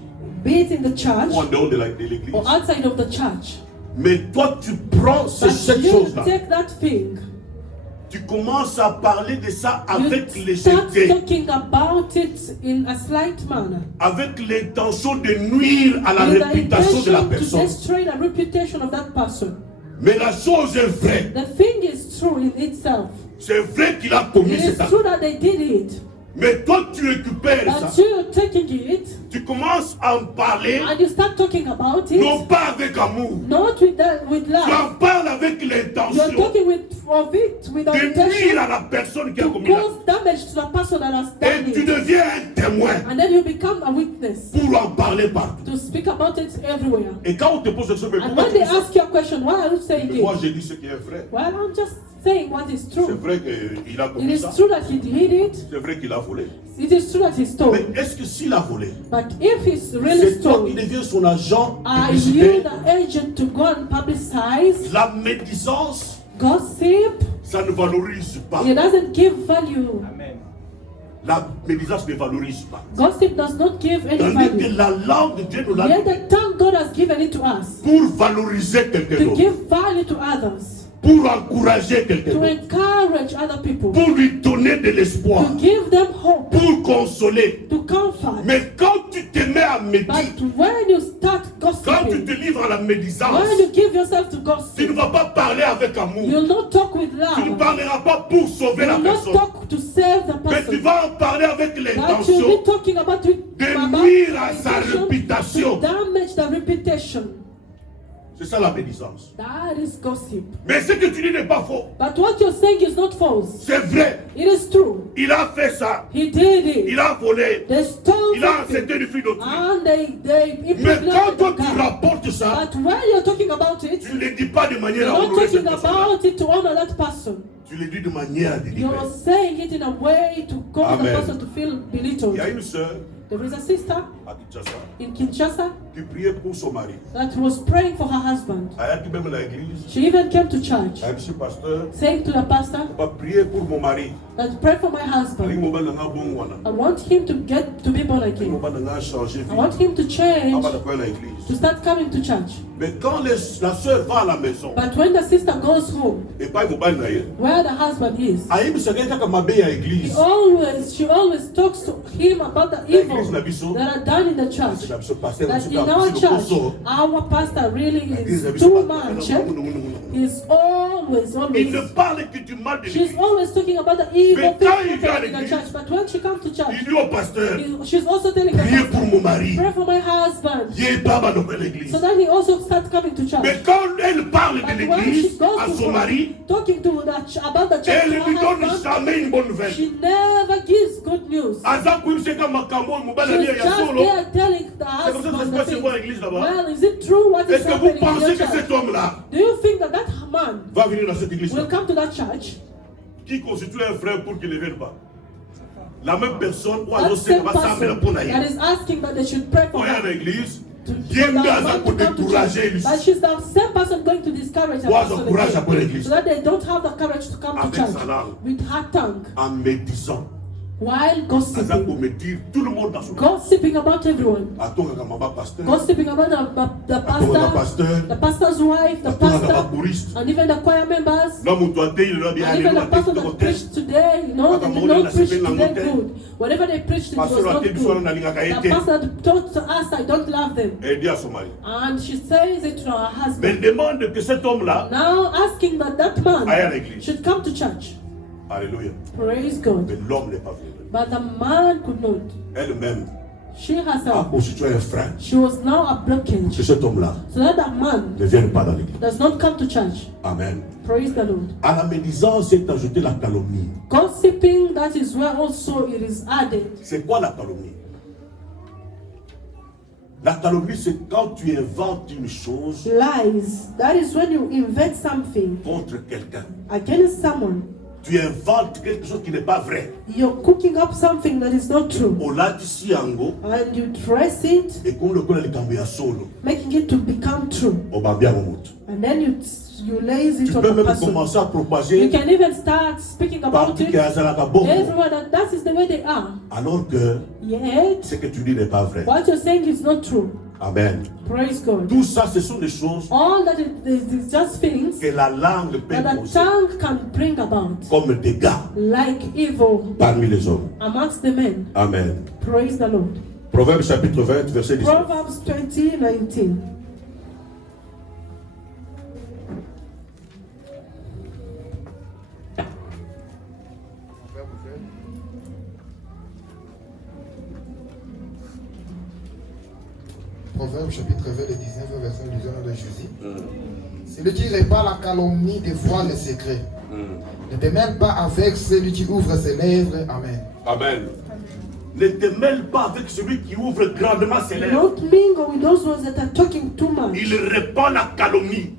be it in the church ou en dehors de l'église. or outside of the church. Mais toi, tu prends But cette you chose-là, take that thing, tu commences à parler de ça avec you start légèreté, talking about it in a slight manner, avec l'intention de nuire à la with the réputation de la intention to personne. destroy the reputation of that person. Mais la chose est vraie. The thing is true in itself. C'est vrai qu'il a commis It cet is acte. true that they did it, Mais toi, tu récupères but ça. you're taking it Tu commences à en parler, and you start talking about non it, pas avec amour. not with Tu love. en parles avec You're l'intention talking of it with the de nuire intention à la personne qui a to commis l'acte. cause damage to the person that has done Et tu it. deviens un témoin And then you become a witness pour en parler partout. to speak about it everywhere. Et quand on te pose cette question, mais And pourquoi when tu they dis ça? ask you a question, why are you saying Moi, it? j'ai dit ce qui est vrai. Well, I'm just saying what is C'est true. vrai qu'il a It commis is ça. true that he did it. C'est vrai qu'il a volé. It is true that he stole. Mais est-ce que s'il a volé, But if he's really c'est toi stole, qui deviens son agent are you publicitaire? the agent to go and publicize La médisance, gossip? ça ne valorise pas. It doesn't give value. La médisance ne valorise pas. Gossip does not give any Tandis que value. la langue de Dieu nous l'a Yet donnée the tongue God has given it to us pour valoriser quelqu'un to d'autre, give value to others, pour encourager quelqu'un to d'autre, encourage other people, pour lui donner de l'espoir, to give them hope, pour consoler. to comfort. Mais quand tu te mets à médire, But when you start quand tu te gossiping, livres à la médisance, when you give yourself to tu ne gossip, vas pas parler avec amour. you'll not talk with Tu ne love. parleras pas pour sauver la You'll not personne. talk to save the Mais tu person. vas en parler avec But you'll l'intention be talking about it de nuire à sa to réputation. damage the reputation. C'est ça la médisance. That is gossip. Mais ce que tu dis n'est pas faux. But what you're saying is not false. C'est vrai. It is true. Il a fait ça. He did it. Il a volé. They stole Il a something. accepté une fille d'autrui. And they Mais quand toi impregnated tu the guy. rapportes ça, But when you're talking about it, tu ne le dis pas de manière you're à not honorer cette talking personne. about it to honor that person. Tu le dis de manière à délivrer. You're saying it in a way to cause Amen. the person to feel Il belittled. y a une sœur There is a sister à Kinshasa in Kinshasa qui priait pour son mari. that was praying for her husband. Elle a dit même à l'église. She even came to church, Elle a dit, monsieur pasteur, saying to the pastor, on va prier pour mon mari. that pray for my Elle dit, husband. mon mari n'a pas bon wana. I want him to get to be born Mon again. mari n'a pas changé. I want him to change, On va à l'église. to start coming to church. Mais quand la sœur va à la maison, But when the sister goes home, et pas mon mari n'a rien. where the husband is, Aïe, mais c'est quelqu'un qui m'a béni à l'église. she always talks to him about the evil that are done in the church. C'est ce pasteur, That c'est in our le church, poisson. our pastor really L'église, is c'est too pas- much. non, non, non, non, non. He's always, Il ne always. parle que du mal de She's l'église. always talking about the evil Mais quand il things vient à happening in the l'église, church. But when she comes to Il church, dit au pasteur, she's also telling the priez pour pastor, mon mari. pray for my husband. Il n'est pas dans l'église. So then he also starts coming to church. Mais quand elle parle de But when she l'église goes à to son mari, talking to about the church elle to ne lui her donne husband, jamais une bonne nouvelle. she never gives good news. Aza kuimseka makambo mubala She's lia ya just solo. there telling the C'est comme ça que ça se husband the passe things. pour l'église là-bas. Well, is it true what is Est-ce que vous happening in pensez your que church? cet homme-là Do you think that that man va venir dans cette église will come to that church? qui constitue un frère pour qu'il ne vienne pas? La même personne ou That alors c'est same que va s'amener person pour that naïe. is asking that they should pray for On est à her. l'église, To, Dieu for me that a man pour to come to décourager church. lui. But she's the same person going to discourage her Moi, person j'encourage again, après l'église. so that they don't have the courage to come to Avec church sa langue. with her tongue En me disant, while Aza pour gossiping. me dire tout le monde dans son Gossiping about everyone. Atonga kama pasteur, Gossiping about the Atonga pastor, pasteur, the pastor's wife, the Atonga kama pastor, choriste. and even the choir members. L'homme doit dire, il doit bien And aller even loin, the person tout that côté. preached today, they did not preach today good. Whatever they preached, it was Pasteur a not dit, il faut good. aller dans la The pastor told to us, I don't love them. Elle dit à son mari. And she says it to her Mais husband. elle demande que cet homme-là Now asking that aille à man l'église. should come to church. Alléluia. Praise God. Mais l'homme n'est pas venu. But the man could not. Elle-même She a herself, constitué un frein. she was now a blockage. Que cet homme-là So that man ne vienne pas dans l'église. does not come to church. Amen. Praise the Lord. À la médisance est ajoutée la calomnie. Gossiping, that is where also it is added. C'est quoi la calomnie? La calomnie, c'est quand tu inventes une chose Lies, that is when you invent something contre quelqu'un. against someone. tu inventes quelque chose qui n'est pas vrai. You're cooking up something that is not true. Olatisi yango And you dress it, et comme le kola likambo ya solo. making it to become true. Obambia momoto. And then you laze it Tu on peux the même person. commencer à You propager can even start speaking about partout it. qui a zalaka bongo. Everyone, and that is the way they are. Alors que Yet, ce que tu dis n'est pas vrai. what you're saying is not true. Amen. Praise God. Tout ça, ce sont des choses All that it is just things que la langue peut that a causer tongue can bring about, comme dégâts like evil parmi les hommes. amongst the men. Amen. Praise the Lord. Proverbe chapitre 20, verset 19. Proverbs 20:19. Proverbe chapitre 20, le 19, verset 19 de Jésus. Celui qui répand la calomnie dévoile les secrets. Ne te mêle pas avec celui qui ouvre ses lèvres. Amen. Amen. Ne te mêle pas avec celui qui ouvre grandement ses lèvres. Don't mingle with those ones that are talking too much. Il répand la calomnie.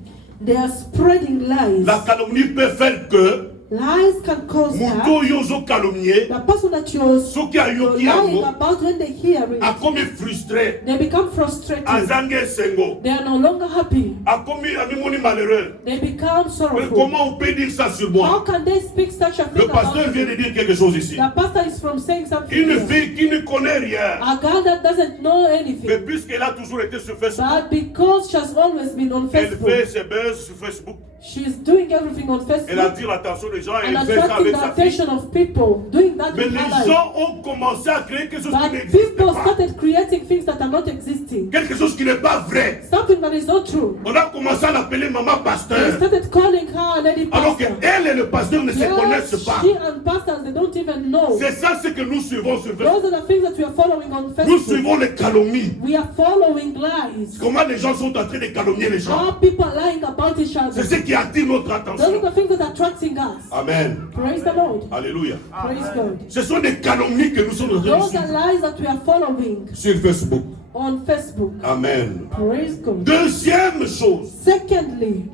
They are spreading lies. La calomnie peut faire que Lies can cause Muto that. yozo calomnier, The person that you're soki ayoki lying yango, about, when they hear it, akomi frustré, they become frustrated. azange sengo, They are no longer happy. akomi amimoni malheureux. They become Mais sorrowful. comment on peut dire ça sur How moi? can they speak such a Le thing about pasteur vient de you? dire quelque chose ici. The pastor is from saying something. Une here. fille qui ne connaît rien, A girl that doesn't know mais anything. puisqu'elle a toujours été sur Facebook, But because she has always been on elle fait Facebook, ses buzz sur Facebook. she's doing everything on Elle Facebook attire l'attention des gens et and elle fait ça attracting avec the sa fille. attention of people, doing that Mais in her les life. gens ont commencé à créer quelque chose qui But n'existe people pas. started creating things that are not existing. Quelque chose qui n'est pas vrai. Something that is not true. On a commencé à l'appeler maman They pasteur. started calling her a lady Alors pastor. qu'elle et le pasteur ne se Yes, connaissent pas. she and pastors, they don't even know. C'est ça ce que nous suivons sur Facebook. Those are the things that we are following on Nous Facebook. suivons les calomnies. We are following lies. Comment les gens sont en train de calomnier les gens. How people are lying about each other. C'est ce qui attire notre Those attention. are the things that are attracting us. Amen. Praise the Lord. Alléluia. Praise God. Ce sont des calomnies que nous sommes en train de Those are suivre lies that we are following sur Facebook. on Facebook. Amen. Praise God. Deuxième chose Secondly,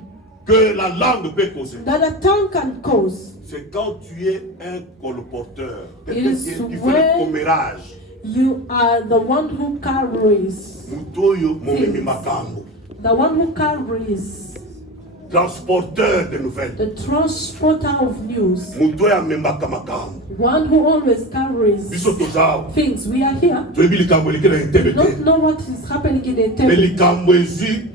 que la langue peut causer, that a tongue can cause. c'est quand tu es un colporteur, It quelqu'un is qui fait when- le commérage. You are the one who carries. Mutoyo momemi makambo. The one who carries. Transporteur de nouvelles. The transporter of news. Mutoyo amembaka makambo. One who always carries Biso tozawa. things. We are here. toyebi likambo eleki na We entebe don't te. know what is happening in a Me temple. likambo ezwi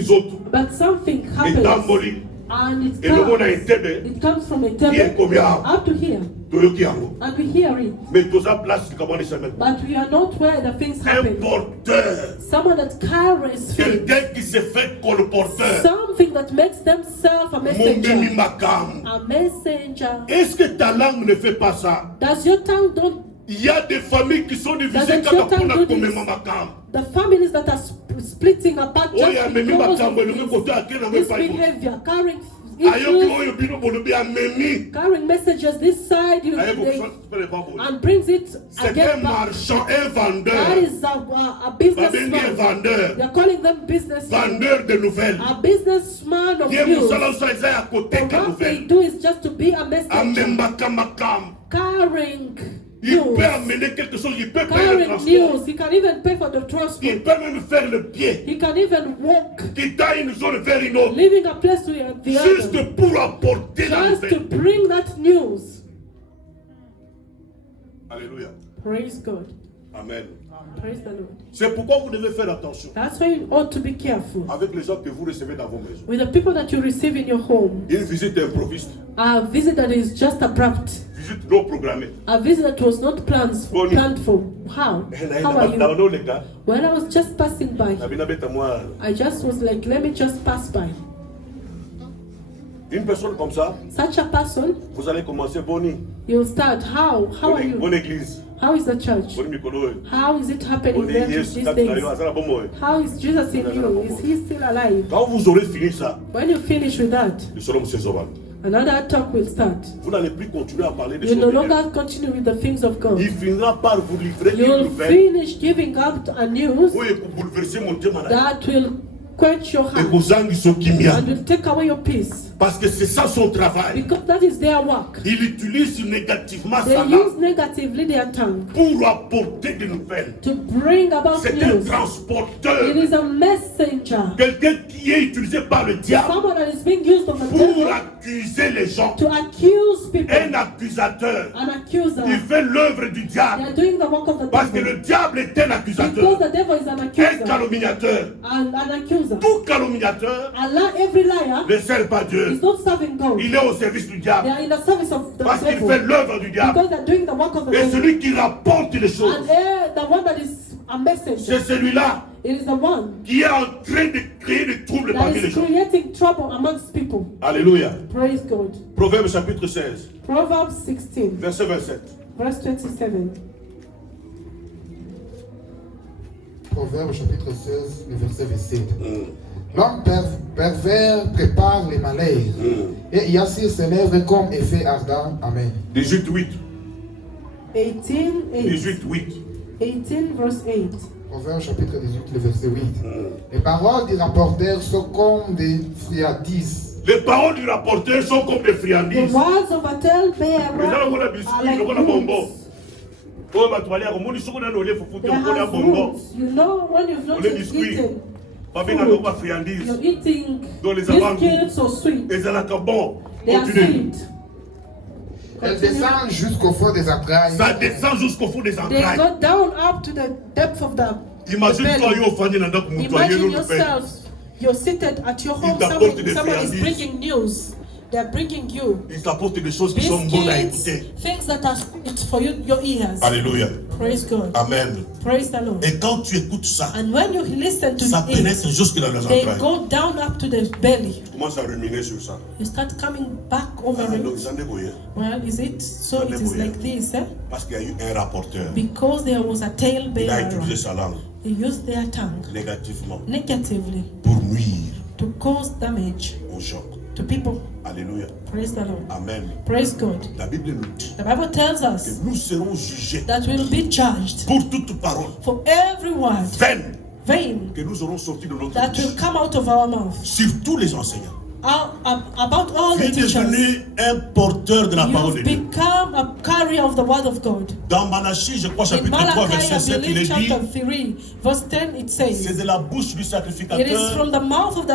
nzoto But something happens. etamboli And it elongo na comes. entebe It comes from a ye temple ekomi awa up to here. toyoki yango. And we hear it. Mais toza place likambo wana esameli. But we are not where the things Un happen. porteur, Someone that carries things. quelqu'un qui se fait colporteur, Something that makes themselves a momemi messenger. makambo. A messenger. Est-ce que ta langue ne fait pas ça? Does your tongue don't? Il y a des familles qui sont divisées Doesn't kaka your tongue mpona do this? komema makambo. The families that are splitting apart Oyo just amemi because makambo of elongi kote ake na this ngai behavior, carrying ayoki issues, oyo bino bolobi amemi carrying messages this side you, aye they, kokosala boye. and brings it C'est un again back. marchand, un That vendeur. is a Babengi un businessman. vendeur. They're calling them businessmen. Vendeur de nouvelles. A businessman of Ye news. mosala oso eza ya But koteka what they nouvelle. do is just to be a messenger, Amembaka makambo. carrying Il news. peut amener quelque chose, il peut payer le Carrying transport. news. He can even pay for the Il transport. peut même faire le pied. He can even walk, Quitter une zone vers une autre. leaving a place to the other. Juste pour apporter la Just to nouvelle. bring that news. Alléluia. Praise God. Amen. Praise the Lord. C'est pourquoi vous devez faire attention That's why you ought to be careful avec les gens que vous recevez dans vos maisons. with the people that you receive in your home. Une visite improviste, A visit that is just abrupt. visite non programmée. A visit that was not planned Bonnie. for. How? How are you? When I was just passing by, I just was like, let me just pass by. Une personne comme ça, Such a person, vous allez commencer Bonnie. you'll start, how are you? Bonne église. How is the church? Bonne Mikolo. How is it happening Bonne there Yesu these kati days? na yo azala bomo. How is Jesus in you? Is he still alive? Quand vous aurez fini ça, When you finish with that, nous serons Césoval. another talk will start. Vous n'allez plus continuer à parler de You no choses. longer continue with the things of God. Il finira par vous livrer une You'll nouvelle. finish giving out a news Oui, pour bouleverser mon thème. that will quench your Et heart vous en qui sont kimia. and will take away your peace. Parce que c'est ça son travail. Because that is their work. Il utilise négativement They sa use langue negatively their tongue pour apporter des nouvelles. to bring about C'est un news. transporteur. It is a messenger. Quelqu'un qui est utilisé par le diable Someone that is being used of the pour devil accuser les gens. to accuse people. Un accusateur. An accuser. Il fait l'œuvre du They diable. are doing the work of the Parce que devil. le diable est un Because accusateur. the devil is an Un accuser. calomniateur. An accuser. Tout calomniateur Every liar ne sert pas Dieu. is not serving God. Il est au service du They diable. are in the service of the Parce qu'il devil. fait l'œuvre du diable. Because they're doing the work of the Et devil. celui qui rapporte les choses, And the one that is a messenger, c'est celui-là it is the one qui est en train de créer des troubles that parmi les is gens. creating trouble amongst people. Alléluia. Praise God. Proverbe chapitre 16, Proverbs 16, verset 27. verse 27. Proverbe chapitre 16, le verset 27. L'homme pervers prépare les malheurs et y assure ses lèvres comme effet ardent. Amen. 18, 8. 18, 8. 18, 8. 18, verse 8. Proverbe chapitre 18, le verset 8. Les paroles du rapporteur sont comme des friandises. Les paroles du rapporteur sont comme des The friandises. words of a talebearer Mais là, on a are biscuit, like on a bonbon. roots. Oh, ma toilette, on dit qu'on a l'olé, faut They foutre, on a have bonbon. roots. You know, when you've On not est biscuit. eaten Pas bien, on a friandises. you're eating Dans les avant-goûts. biscuits or sweet. Et ça la bon. They are Continue. sweet. Elles descendent jusqu'au fond des entrailles. Ça descend jusqu'au fond des They entrailles. go down up to the depth of the Imagine toi, belly. yo, Fanny, dans notre moutoyer, Imagine nous le fait. yourself, you're seated at your home, Il t'apporte des someone is friandises. bringing news. They're bringing you Il t'apporte des choses qui sont bonnes à biscuits, écouter. things that are sweet for you, your ears. Alléluia. Praise God. Amen. Praise the Lord. Et quand tu écoutes ça, And when you listen to ça it, pénètre jusque dans les they entrailles. go down up to the belly. Tu commences à ruminer sur ça. You start coming back over Donc, it. j'en ai bouillé. Well, is it so? It is like this, eh? Parce qu'il y a eu un rapporteur. Because there was a Il a talebearer. utilisé sa langue They used their tongue négativement negatively pour nuire to cause damage aux gens. to people. Alléluia. Praise the Lord. Amen. Praise God. La Bible nous dit The Bible tells que us nous serons jugés that we'll be judged pour toute parole for every word vaine vain que nous aurons sorti de notre that will bouche. come out of our mouth. Sur tous les enseignants. About all Tu the es teachers, devenu un porteur de la parole de you've Dieu. become a carrier of the word of God. Dans Malachie, je crois, In chapitre 3, Malachi, verset I 7, il believe, est dit, chapter 3, verse 10, it c'est says, de la bouche du it is sacrificateur from the mouth of the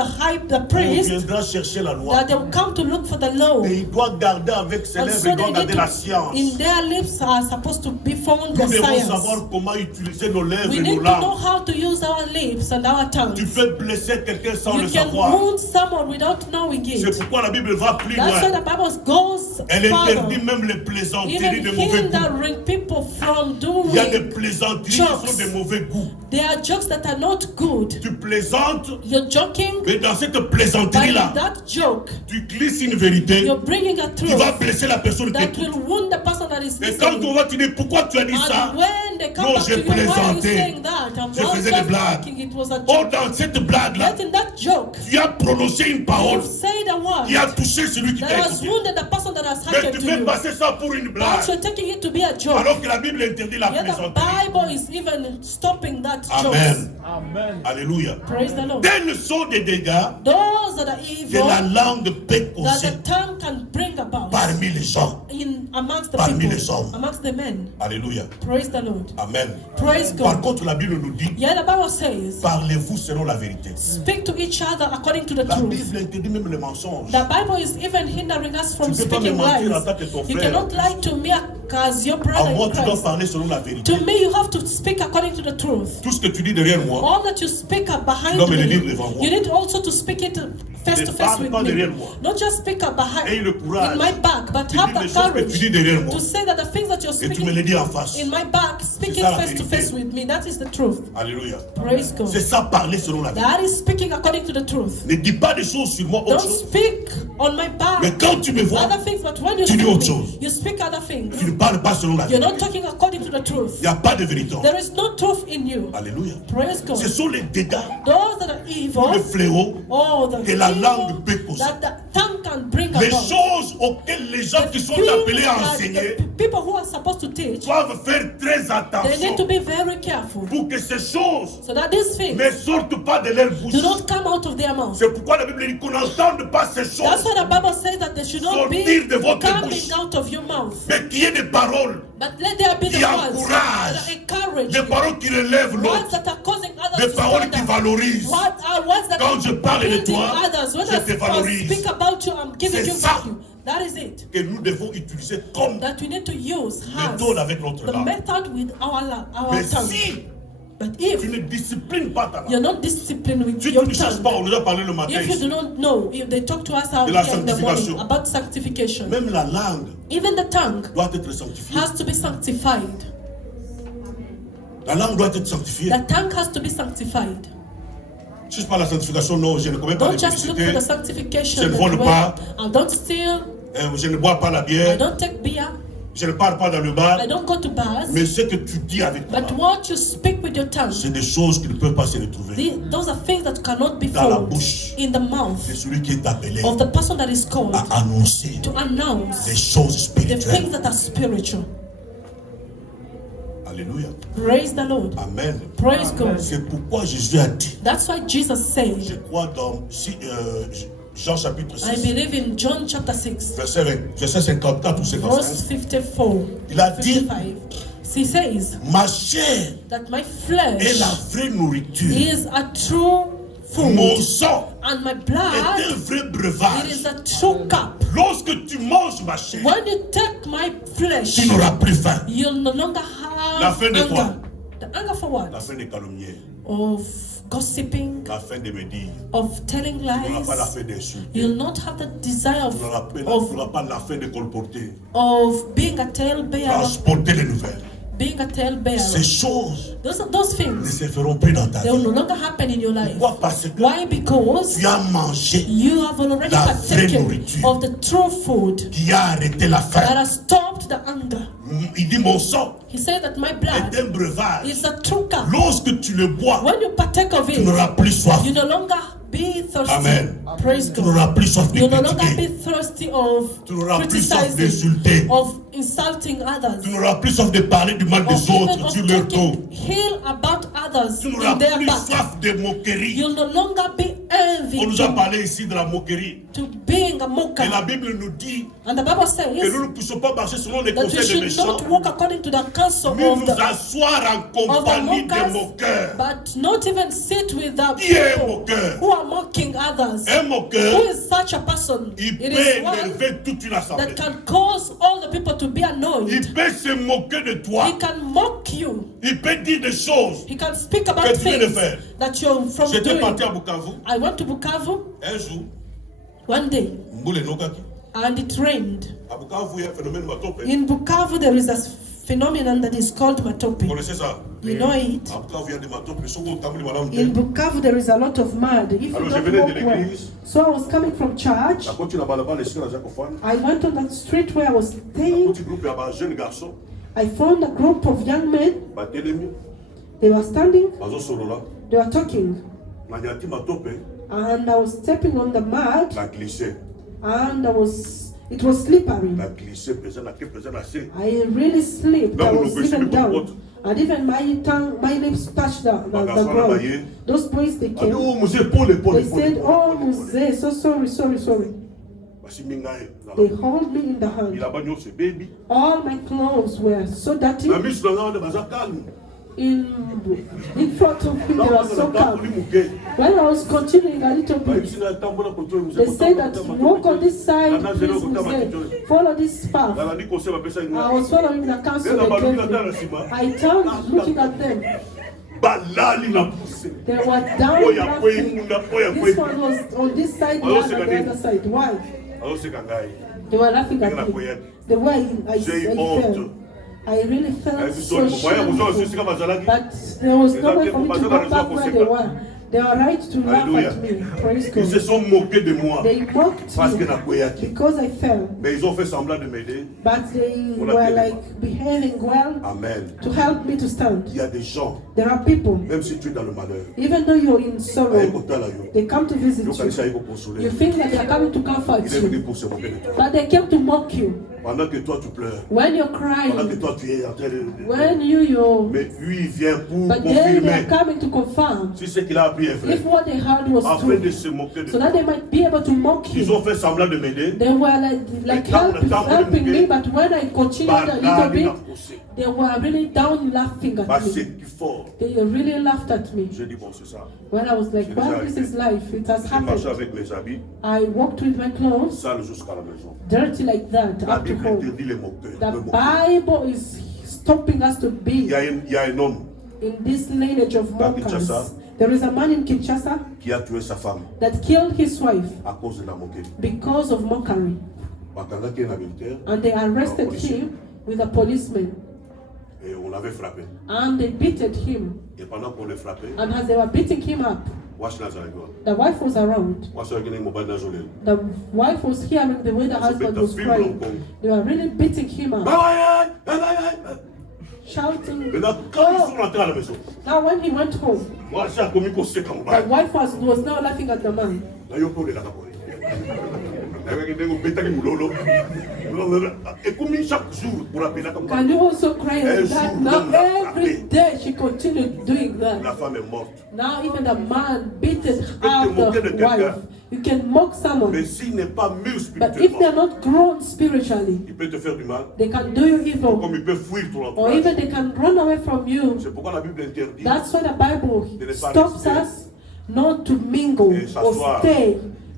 qu'on priest viendra chercher la loi. that they will come to look for the law. Et il doit garder avec ses And lèvres, so il doit they garder need la to, science. in their lips are supposed to be found the Nous devons science. savoir comment utiliser nos lèvres We et need nos to know langues. how to use our lips and our tongues. Tu peux blesser quelqu'un sans You le can savoir. wound someone without knowing C'est it. pourquoi la Bible va plus That's why loin. the Bible goes Elle interdit further. même les plaisanteries Even de mauvais goût. hindering people from Il y a des doing. plaisanteries qui jokes. sont de mauvais goût. There are jokes that are not good. Tu plaisantes, You're joking, mais dans cette but in plaisanterie-là, that joke, tu glisses une vérité you're bringing a qui va truth blesser la personne qui that écoute. will wound the person that is Et quand on listening. va te dire pourquoi tu as dit ça, And when they come non, back to j'ai you, why are you plaisanté. saying that? I Je was faisais des just blagues. joking, it was a oh, joke. dans cette blague-là, Yet in that joke, tu as prononcé une parole you say the word qui a touché celui qui that t'a has écouté. wounded the person that has Mais hearkened tu to fais you. passer ça pour une But blague, you're taking it to be a joke. alors que la Bible interdit la Yet the plaisanterie. Bible is even stopping that joke. Amen. Alléluia. Praise the Lord. Tels sont des dégâts Those that are que evil, la langue peut that causer the tongue can bring about parmi les gens. amongst the Parmi people, les hommes. amongst the men. Alléluia. Praise the Lord. Amen. Praise Par God. contre, la Bible nous dit, Yeah, the Bible says, parlez-vous selon la vérité. speak to each other according to the La truth. Bible interdit même les mensonges. The Bible is even hindering us from Tu peux pas me speaking mentir en lies. tant que ton You frère. cannot lie to me as your À brother moi, in tu dois Christ. parler selon la vérité. To me, you have to speak according to the truth. Tout ce que tu dis derrière moi, All that you speak up behind Tu dois me le me, dire devant moi. you need also to speak it face Ne to face parle with pas me. derrière moi. Not just speak up Aie le courage. in my back, but Tu have dis the les choses que tu dis derrière courage moi. to say that the things that you're Et tu me les speaking dis en face. in my back, speak C'est it ça la face to face vérité. with me. That is the truth. Alléluia. Praise God. C'est ça, parler selon la vérité. That is speaking according to the truth. Ne dis pas des choses sur moi, autre Don't chose. speak on my Mais back quand tu me vois, other things, but when you tu dis speak autre me, chose. you speak other things. tu ne parles pas selon la You're not vérité. talking according to the truth. Il n'y a pas de vérité. There is no truth in you. Alléluia. Praise God. Ce sont les dégâts, Those that are evil, le fléau, oh, the que la evil langue peut causer. that the tongue can bring les about. choses auxquelles les gens qui sont Things appelés à that enseigner the people who are supposed to teach, doivent faire très they need to attention be very careful pour que ces choses so that these things ne sortent pas de leur bouche. do not come out of their mouth. C'est pourquoi la Bible dit qu'on n'entende pas ces That's choses, why the Bible says that they should not be sortir de votre coming bouche. out of your mouth. mais qu'il y ait des paroles, But let there be the qui words encouragent, that encourage des you. paroles qui relèvent Words l'autre, that are causing others des to paroles stand qui up. valorisent. Words that Quand are je parle de building toi, others. When je te I valorise. speak about you, I'm giving C'est you ça. value. That is it. Que nous devons utiliser comme That we need to use as méthode avec notre the langue. method with our Mais tongue. si But tu if ne disciplines pas ta you're langue, not disciplined with si tu your ne cherches tongue, pas, on nous a parlé le matin if you do ici, not know, if they talk to us out De la here in the morning sanctification. about sanctification, même la langue even the tongue doit être sanctifiée. has to be sanctified. La langue doit être sanctifiée. The tongue has to be sanctified. Si je parle de la sanctification, non, je ne commets pas Don't de just look for publicité, the sanctification. Je ne that vole way. pas. I don't steal. je ne bois pas la I bière, don't take beer. je ne parle pas dans le bar, I don't go to bars. mais ce que tu dis avec ta But langue, what you speak with your tongue, c'est des choses qui ne peuvent pas se retrouver those are things that cannot be dans la found bouche in the mouth de celui qui est appelé of the person that is called à annoncer to announce des choses the spirituelles. things that are spiritual. Alléluia. Praise the Lord. Amen. Praise God. C'est pourquoi Jésus a dit, That's why Jesus je said, crois dans Jean chapitre I 6, believe in John chapter 6, verset 54 ou verse 55, 54, il a dit, 55. He says ma chair that my est flesh la vraie nourriture, is a true mon food sang and my est blood, un vrai it breuvage. is a true cup. Lorsque tu manges ma chair, When you take my flesh, tu n'auras plus faim. you'll no longer La have fin de quoi? anger. The anger for what? La fin des calomnières, Of gossiping, la fin de me dire, of telling tu n'auras pas la lies. fin d'insulter, You'll not have the desire tu of n'auras pas la fin de colporter, being a talebearer, transporter les nouvelles. being a Ces talebearer. choses Those ne things, se feront plus dans ta they will vie. no longer happen in your life. Pourquoi? Parce que Why? Because tu as mangé, you have already La vraie partaken nourriture. of the true food qui a arrêté la that faim. has stopped the anger. Il dit mon sang He said that my est blood un breuvage. is a true cup. Lorsque tu le bois, When you partake of tu it, n'auras plus soif. you no longer be thirsty. Amen. Praise Tu God. n'auras plus soif de You no longer be critiquer. thirsty of Tu n'auras plus soif criticizing, d'insulter. of insulting others, Tu n'auras plus soif de parler du mal or des even autres of sur leur dos. talking ill about others Tu n'auras in their plus back. soif de moquerie. You'll no longer be envy On nous a parlé ici de la moquerie. to being a mocker. Et la Bible nous dit And the Bible que says nous ne puissions pas marcher selon les that we conseils des should méchants, not walk according to the counsel mais of nous the asseoir en compagnie des mockers, moqueurs. but not even sit with the Qui est un people moqueur? who are mocking others. Un Who moqueur, is such a person? il It peut is one énerver toute une assemblée. that can cause all the people to be annoyed. Il peut se moquer de toi. He can mock you. Il peut dire des choses. He can speak about Que tu viens de things faire. that you're from J'étais doing. parti à Bukavu I went to Bukavu un jour. one day Mbule Nokaki. and it rained. À Bukavu, il y a un phénomène matope. In Bukavu, there is a phenomenon that is called Vous matope. connaissez ça? You know it? À Bukavu, il y a des matopes. Ils sont comme Tambouli Madame. In Bukavu, there is a lot of mud. If you Alors, je don't venais de walk well. l'église. So I was coming from church. La côte, tu n'as pas là-bas, les siens, la Jacofane. I went on that street where I was Un staying. petit groupe, il y a un jeune garçon. I found a group of young men. Batelemi. They were standing. Bazo Sorola. They were talking. Nanyati matope. And I was stepping on the mud. La glissé. And it was slippery. La glissé, présent, la queue, présent, la C. I really slipped. I Là, vous was nous even connaissez down. beaucoup. And even my tongue, my lips touched the Magasin, ground. Baye. Those boys, they Ah came. non, monsieur, Paul, Paul, They Paul. said, oh, Mose, so sorry. Basi mingaye. They hold me in the hand. Il a bagno ce baby. All my clothes were so dirty. La mise dans l'ordre, baza calme. In front of me, they Là, were on so a pas voulu calm. mouquer. When I was continuing a little Bah, bit, ici, là, tambour, contrôle, monsieur, they contrôle, said that contrôle, walk on contrôle. this side, Nana, please, zéro, contrôle, Mose. contrôle. Follow this path. Là, la dit conseil, va passer une I was following the counsel Là, they bah, gave lui, là, me. là, Sima. I turned, looking at them. Balali la poussé. They were down Oya, kwe, laughing. munda, oya, kwe. This one was on this side, the Oh, other on the other side. Why? Alors, c'est kangai. They were laughing at Nana, me. kwe, The way I J'ai felt. honte. I really Eh, felt tu so sors, vous voyez, vous shameful. aussi, comme Azalaki. But there was Les no way gens for me qui to ont go pas back where they were. They were right to laugh Alléluia. at me. Praise Ils se God. sont moqués de moi. They mocked Parce que me na kweyaki. because I fell. Mais ils ont fait semblant de m'aider. But they On a were fait like behaving well Amen. to help me to stand. Il y a des gens, There are people, même si tu es dans le malheur, even though you're in sorrow, they come to visit ils ont you. commencé à consoler. You think that they are coming to comfort Il est venu you, pour se moquer de toi. but they came to mock you. Pendant que toi tu pleures. When you're Pendant que crying. toi tu es en train de... When you're... Mais lui il vient pour But then they're confirmer coming to confirm si ce qu'il a appris est vrai. if what they heard was Afin de true. se moquer de So that toi. they might be able to mock Ils him. ont fait semblant de m'aider. They were like helping me, but when I continued a little bit, they were really down laughing at me. C'est fort. They really laughed at me. J'ai dit bon c'est ça. When I was like, well, this is life. It has J'ai marché happened. avec mes habits, I walked with my clothes, sales jusqu'à la maison. dirty like that, La up to Bible home. interdit les moqueurs. The me moquer. Bible is stopping us to Il be y a un homme in this lineage of Dans mockers. Kinshasa. There is a man in Kinshasa qui a tué sa femme that killed his wife à cause de la moquerie. because of mockery. Bakanga qui est un militaire And they arrested policier. him with a policeman. et on l'avait frappé. And they beated him. Et pendant qu'on le frappait, And as they were beating him up, wash Nazarego. the wife was around. Wash Nazarego mobile Nazarego. The wife was hearing the way the husband was crying. They were really beating him up, shouting. Maintenant, quand ils sont rentrés à la maison, Now when he went home, moi j'ai commis qu'on sait quand the wife was now laughing at the man. Là, yo pour les là-bas. Et comme chaque jour pour appeler là comme ça, Can you also cry like that? jour, Now l'homme l'a every frappé. day she continued doing la that. femme est morte. Now even the man beaten peux te moquer de out the quelqu'un. wife. You can mock someone, Mais s'il n'est pas mûr but if they're spirituellement, not grown spiritually, il peut te faire du mal, they can do you evil, comme il peut fuir ton or entourage. even they can run away from you. C'est pourquoi la Bible interdit That's why the Bible de ne pas stops rester us not to mingle et or s'asseoir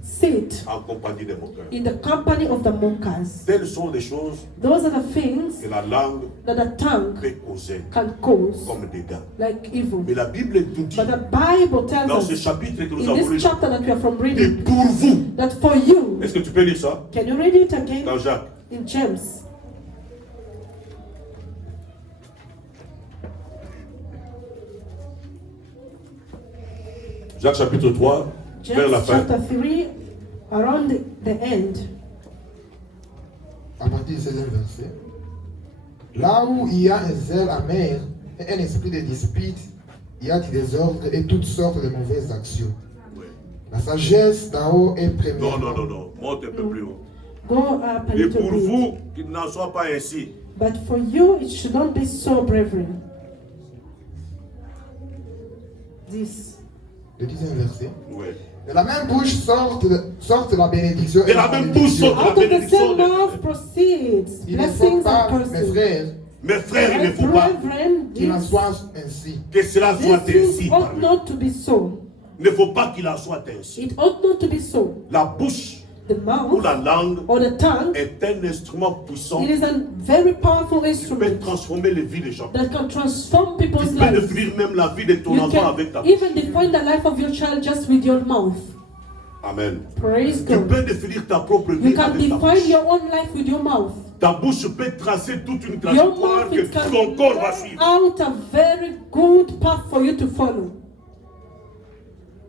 sit en compagnie des moqueurs. in the company of the mockers. Telles sont des choses Those are the things que la langue that the tongue peut causer can cause, comme dégâts. like evil. Mais la Bible nous dit, But the Bible tells dans ce us chapitre que nous in avons this lu, chapter that we are from et reading, pour vous, that for you, est-ce que tu peux lire ça can you read it again dans Jacques? in James? Jacques chapitre 3, vers la James fin. chapter 3, around the end. À partir du 16e verset. Là où il y a un zèle amer et un esprit de dispute, il y a du désordre et toutes sortes de mauvaises actions. Oui. La sagesse d'en haut est première. Non. Monte un peu plus haut. Go up a Et little pour bit. vous, qu'il n'en soit pas ainsi. But for you, it should not be so, brethren. This. Le 10e verset. Oui. De la même bouche sortent la bénédiction De et la la même bouche malédiction. sortent la Out of the bénédiction. same mouth proceeds Il ne faut blessings pas, and mes curses. frères, Mes frères, il ne My faut pas brethren, qu'il en this- soit ainsi. que cela soit these ainsi. things par ought lui. not to be so. Il ne faut pas qu'il en soit ainsi. It ought not to be so. La bouche The ou mouth la langue or the tongue, est un instrument puissant it is a very powerful qui peut instrument transformer les vies des gens. that can transform Tu people's peux lives. définir même la vie de ton You enfant can avec ta bouche. even define the life of your child just with your mouth. Amen. Praise Tu God. peux définir ta propre You vie can avec ta define bouche. your own life with your mouth. Ta bouche peut tracer toute une Your trajectoire mouth que it can ton corps va lay suivre. out a very good path for you to follow.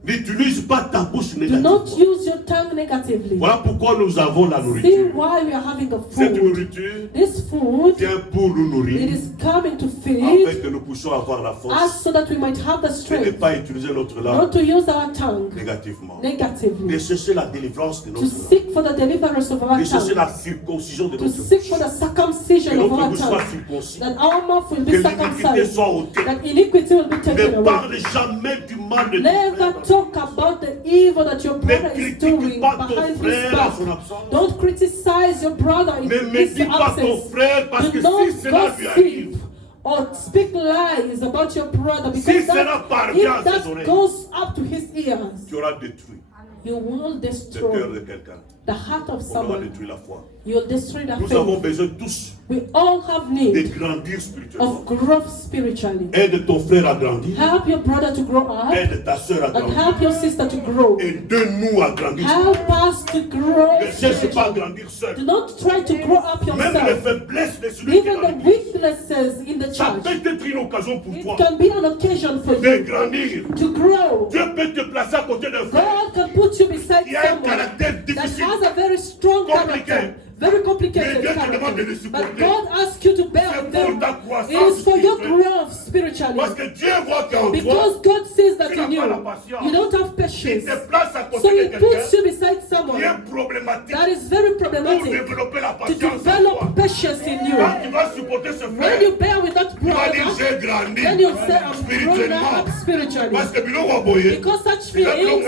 N'utilise pas ta bouche Do not négativement. use your tongue negatively. Voilà pourquoi nous avons la See nourriture. why we are having a Cette food. nourriture This food, vient pour nous it nourrir is coming to afin feed que nous puissions avoir la us force so that we might have the et ne strength pas utiliser notre not langue to use our tongue négativement. De negatively, chercher la délivrance de to notre langue. seek for the deliverance of our De chercher tongue, la circoncision de to notre seek for bouche. the Que circumcision of notre our bouche soit tongue, circoncis. that our mouth will Que be l'iniquité circumcised, soit ôtée. that iniquity will be taken Ne away. parle jamais du mal de ton Never frère. talk about the evil that your brother Ne is critique doing pas ton behind his frère à back. son absence. Don't criticize your brother in Ne his médis pas ton absence. frère parce Do que not si cela lui gossip arrive, or speak lies about your brother, Si because cela that, parvient à if ses that oreilles, goes up to his ears, tu auras détruit you will le cœur destroy de quelqu'un. the heart of On aura someone. détruit la foi. You'll destroy the Nous avons faith. besoin tous We all have de need grandir spirituellement. of growth spiritually. Aide ton frère à grandir. Help your brother to grow up Aide ta soeur à and grandir. help your sister to grow. Aide-nous à grandir. Help us to grow Ne cherche pas à spiritually. grandir seul. Do not try to grow up Même les yourself. faiblesses de celui qui est Even dans the l'église. weaknesses in the Ça church, peut être une occasion pour it toi can be an occasion for de you grandir. to grow. Dieu peut te placer à côté d'un frère God can put you beside qui a un someone caractère that difficile. has a very strong Compliqué. character, very Mais complicated Dieu te demande de le character. But supporter. God asks you to bear C'est with pour them. ta croissance It is for your spirituelle. growth spiritually. Parce que Dieu voit qu'en toi, Because God sees that tu n'as in you, pas la patience. you don't have il patience. te place à côté So de He quelqu'un puts you beside qui someone est problématique that is very pour problematic développer la to patience en develop toi. precious in you. Quand tu vas supporter ce When frère, you bear with that tu vas dire brother, j'ai grandi then you say, I'm grown spirituellement. up spiritually. Parce que Bilo Waboye, Because such feelings,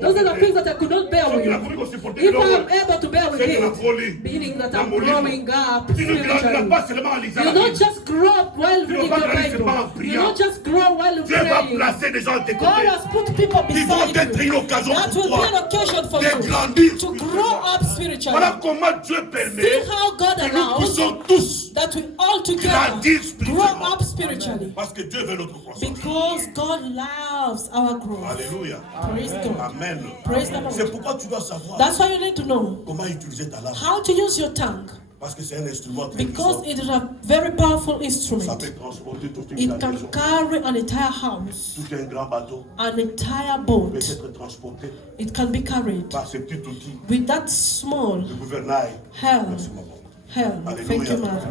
those are the things that I could not bear with you. If I am able to bear with it, meaning that I'm growing up tu ne grandis spiritually. pas seulement en lisant You la don't Bible. just grow up while reading your Bible. You don't just grow while Dieu va praying. placer des gens à tes God côtés. has put people Ils vont beside être you. une occasion That pour will be toi an occasion for de you grandir. to grow up spiritually. Voilà comment Dieu permet See how God que nous allows puissions tous that we all together grandir grow spirituellement. up spiritually. Parce que Dieu veut notre croissance. Because God loves our growth. Alléluia. Praise God. Amen. Praise the C'est Lord. pourquoi tu dois savoir That's why you need to know comment utiliser ta langue. how to use your tongue. Parce que c'est un instrument très Because puissant. it is a very powerful Ça instrument. peut transporter toute une It maison. can carry an entire house, Tout un grand bateau an entire peut boat. être transporté It can be carried par ce petit outil with that small de gouvernail. helm. Merci, maman. Helm. Thank you, Mother.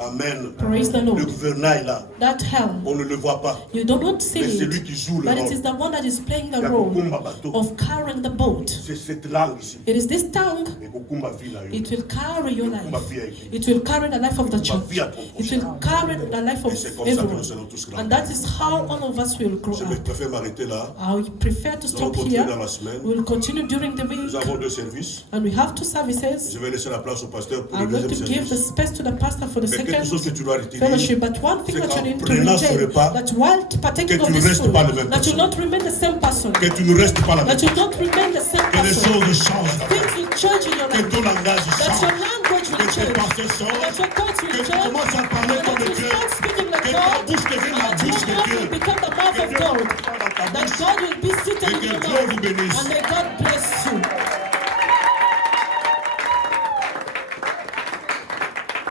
Amen. Praise the Le Lord. gouvernail là, That helm, on ne le voit pas. you do not see Mais c'est lui it, qui joue le but it rôle. is the one that is playing the Il y a role Kokumba bateau. of carrying the boat. C'est cette langue ici. It is this tongue. Et Kokumba vit là. It will carry your Kokumba life. vit avec lui. It will carry the life of the church. vie à ton It will carry the life Et of c'est comme ça que everyone. nous allons tous And grandir. that is how all of us will grow Je up. préfère m'arrêter là. I prefer to Nous allons stop continuer here. dans la semaine. We will continue during the Nous week. avons 2 services. And we have 2 services. Je vais laisser la place au pasteur pour le I'm going deuxième to give the service. space to the pastor for the Mais quelque chose que second tu dois retenir, fellowship. But one thing c'est that you qu'en need to prenant ce retain, repas, that while partaking que of tu ne this restes food, pas la même that you personne. not remain the same person, que tu ne restes pas la même that you don't remain the same Que les person. choses changent. Things will change in your Que life. ton langage That change. your language Que will tes change. pensées That changent. your thoughts Que will tu change. commences à parler And comme that you Dieu. start speaking like Que ta God. bouche devienne la That bouche your de mouth Dieu. will become the mouth Que of Dieu God. soit dans ta That bouche. God will be seated Et in que your Dieu vous mouth. bénisse. And may God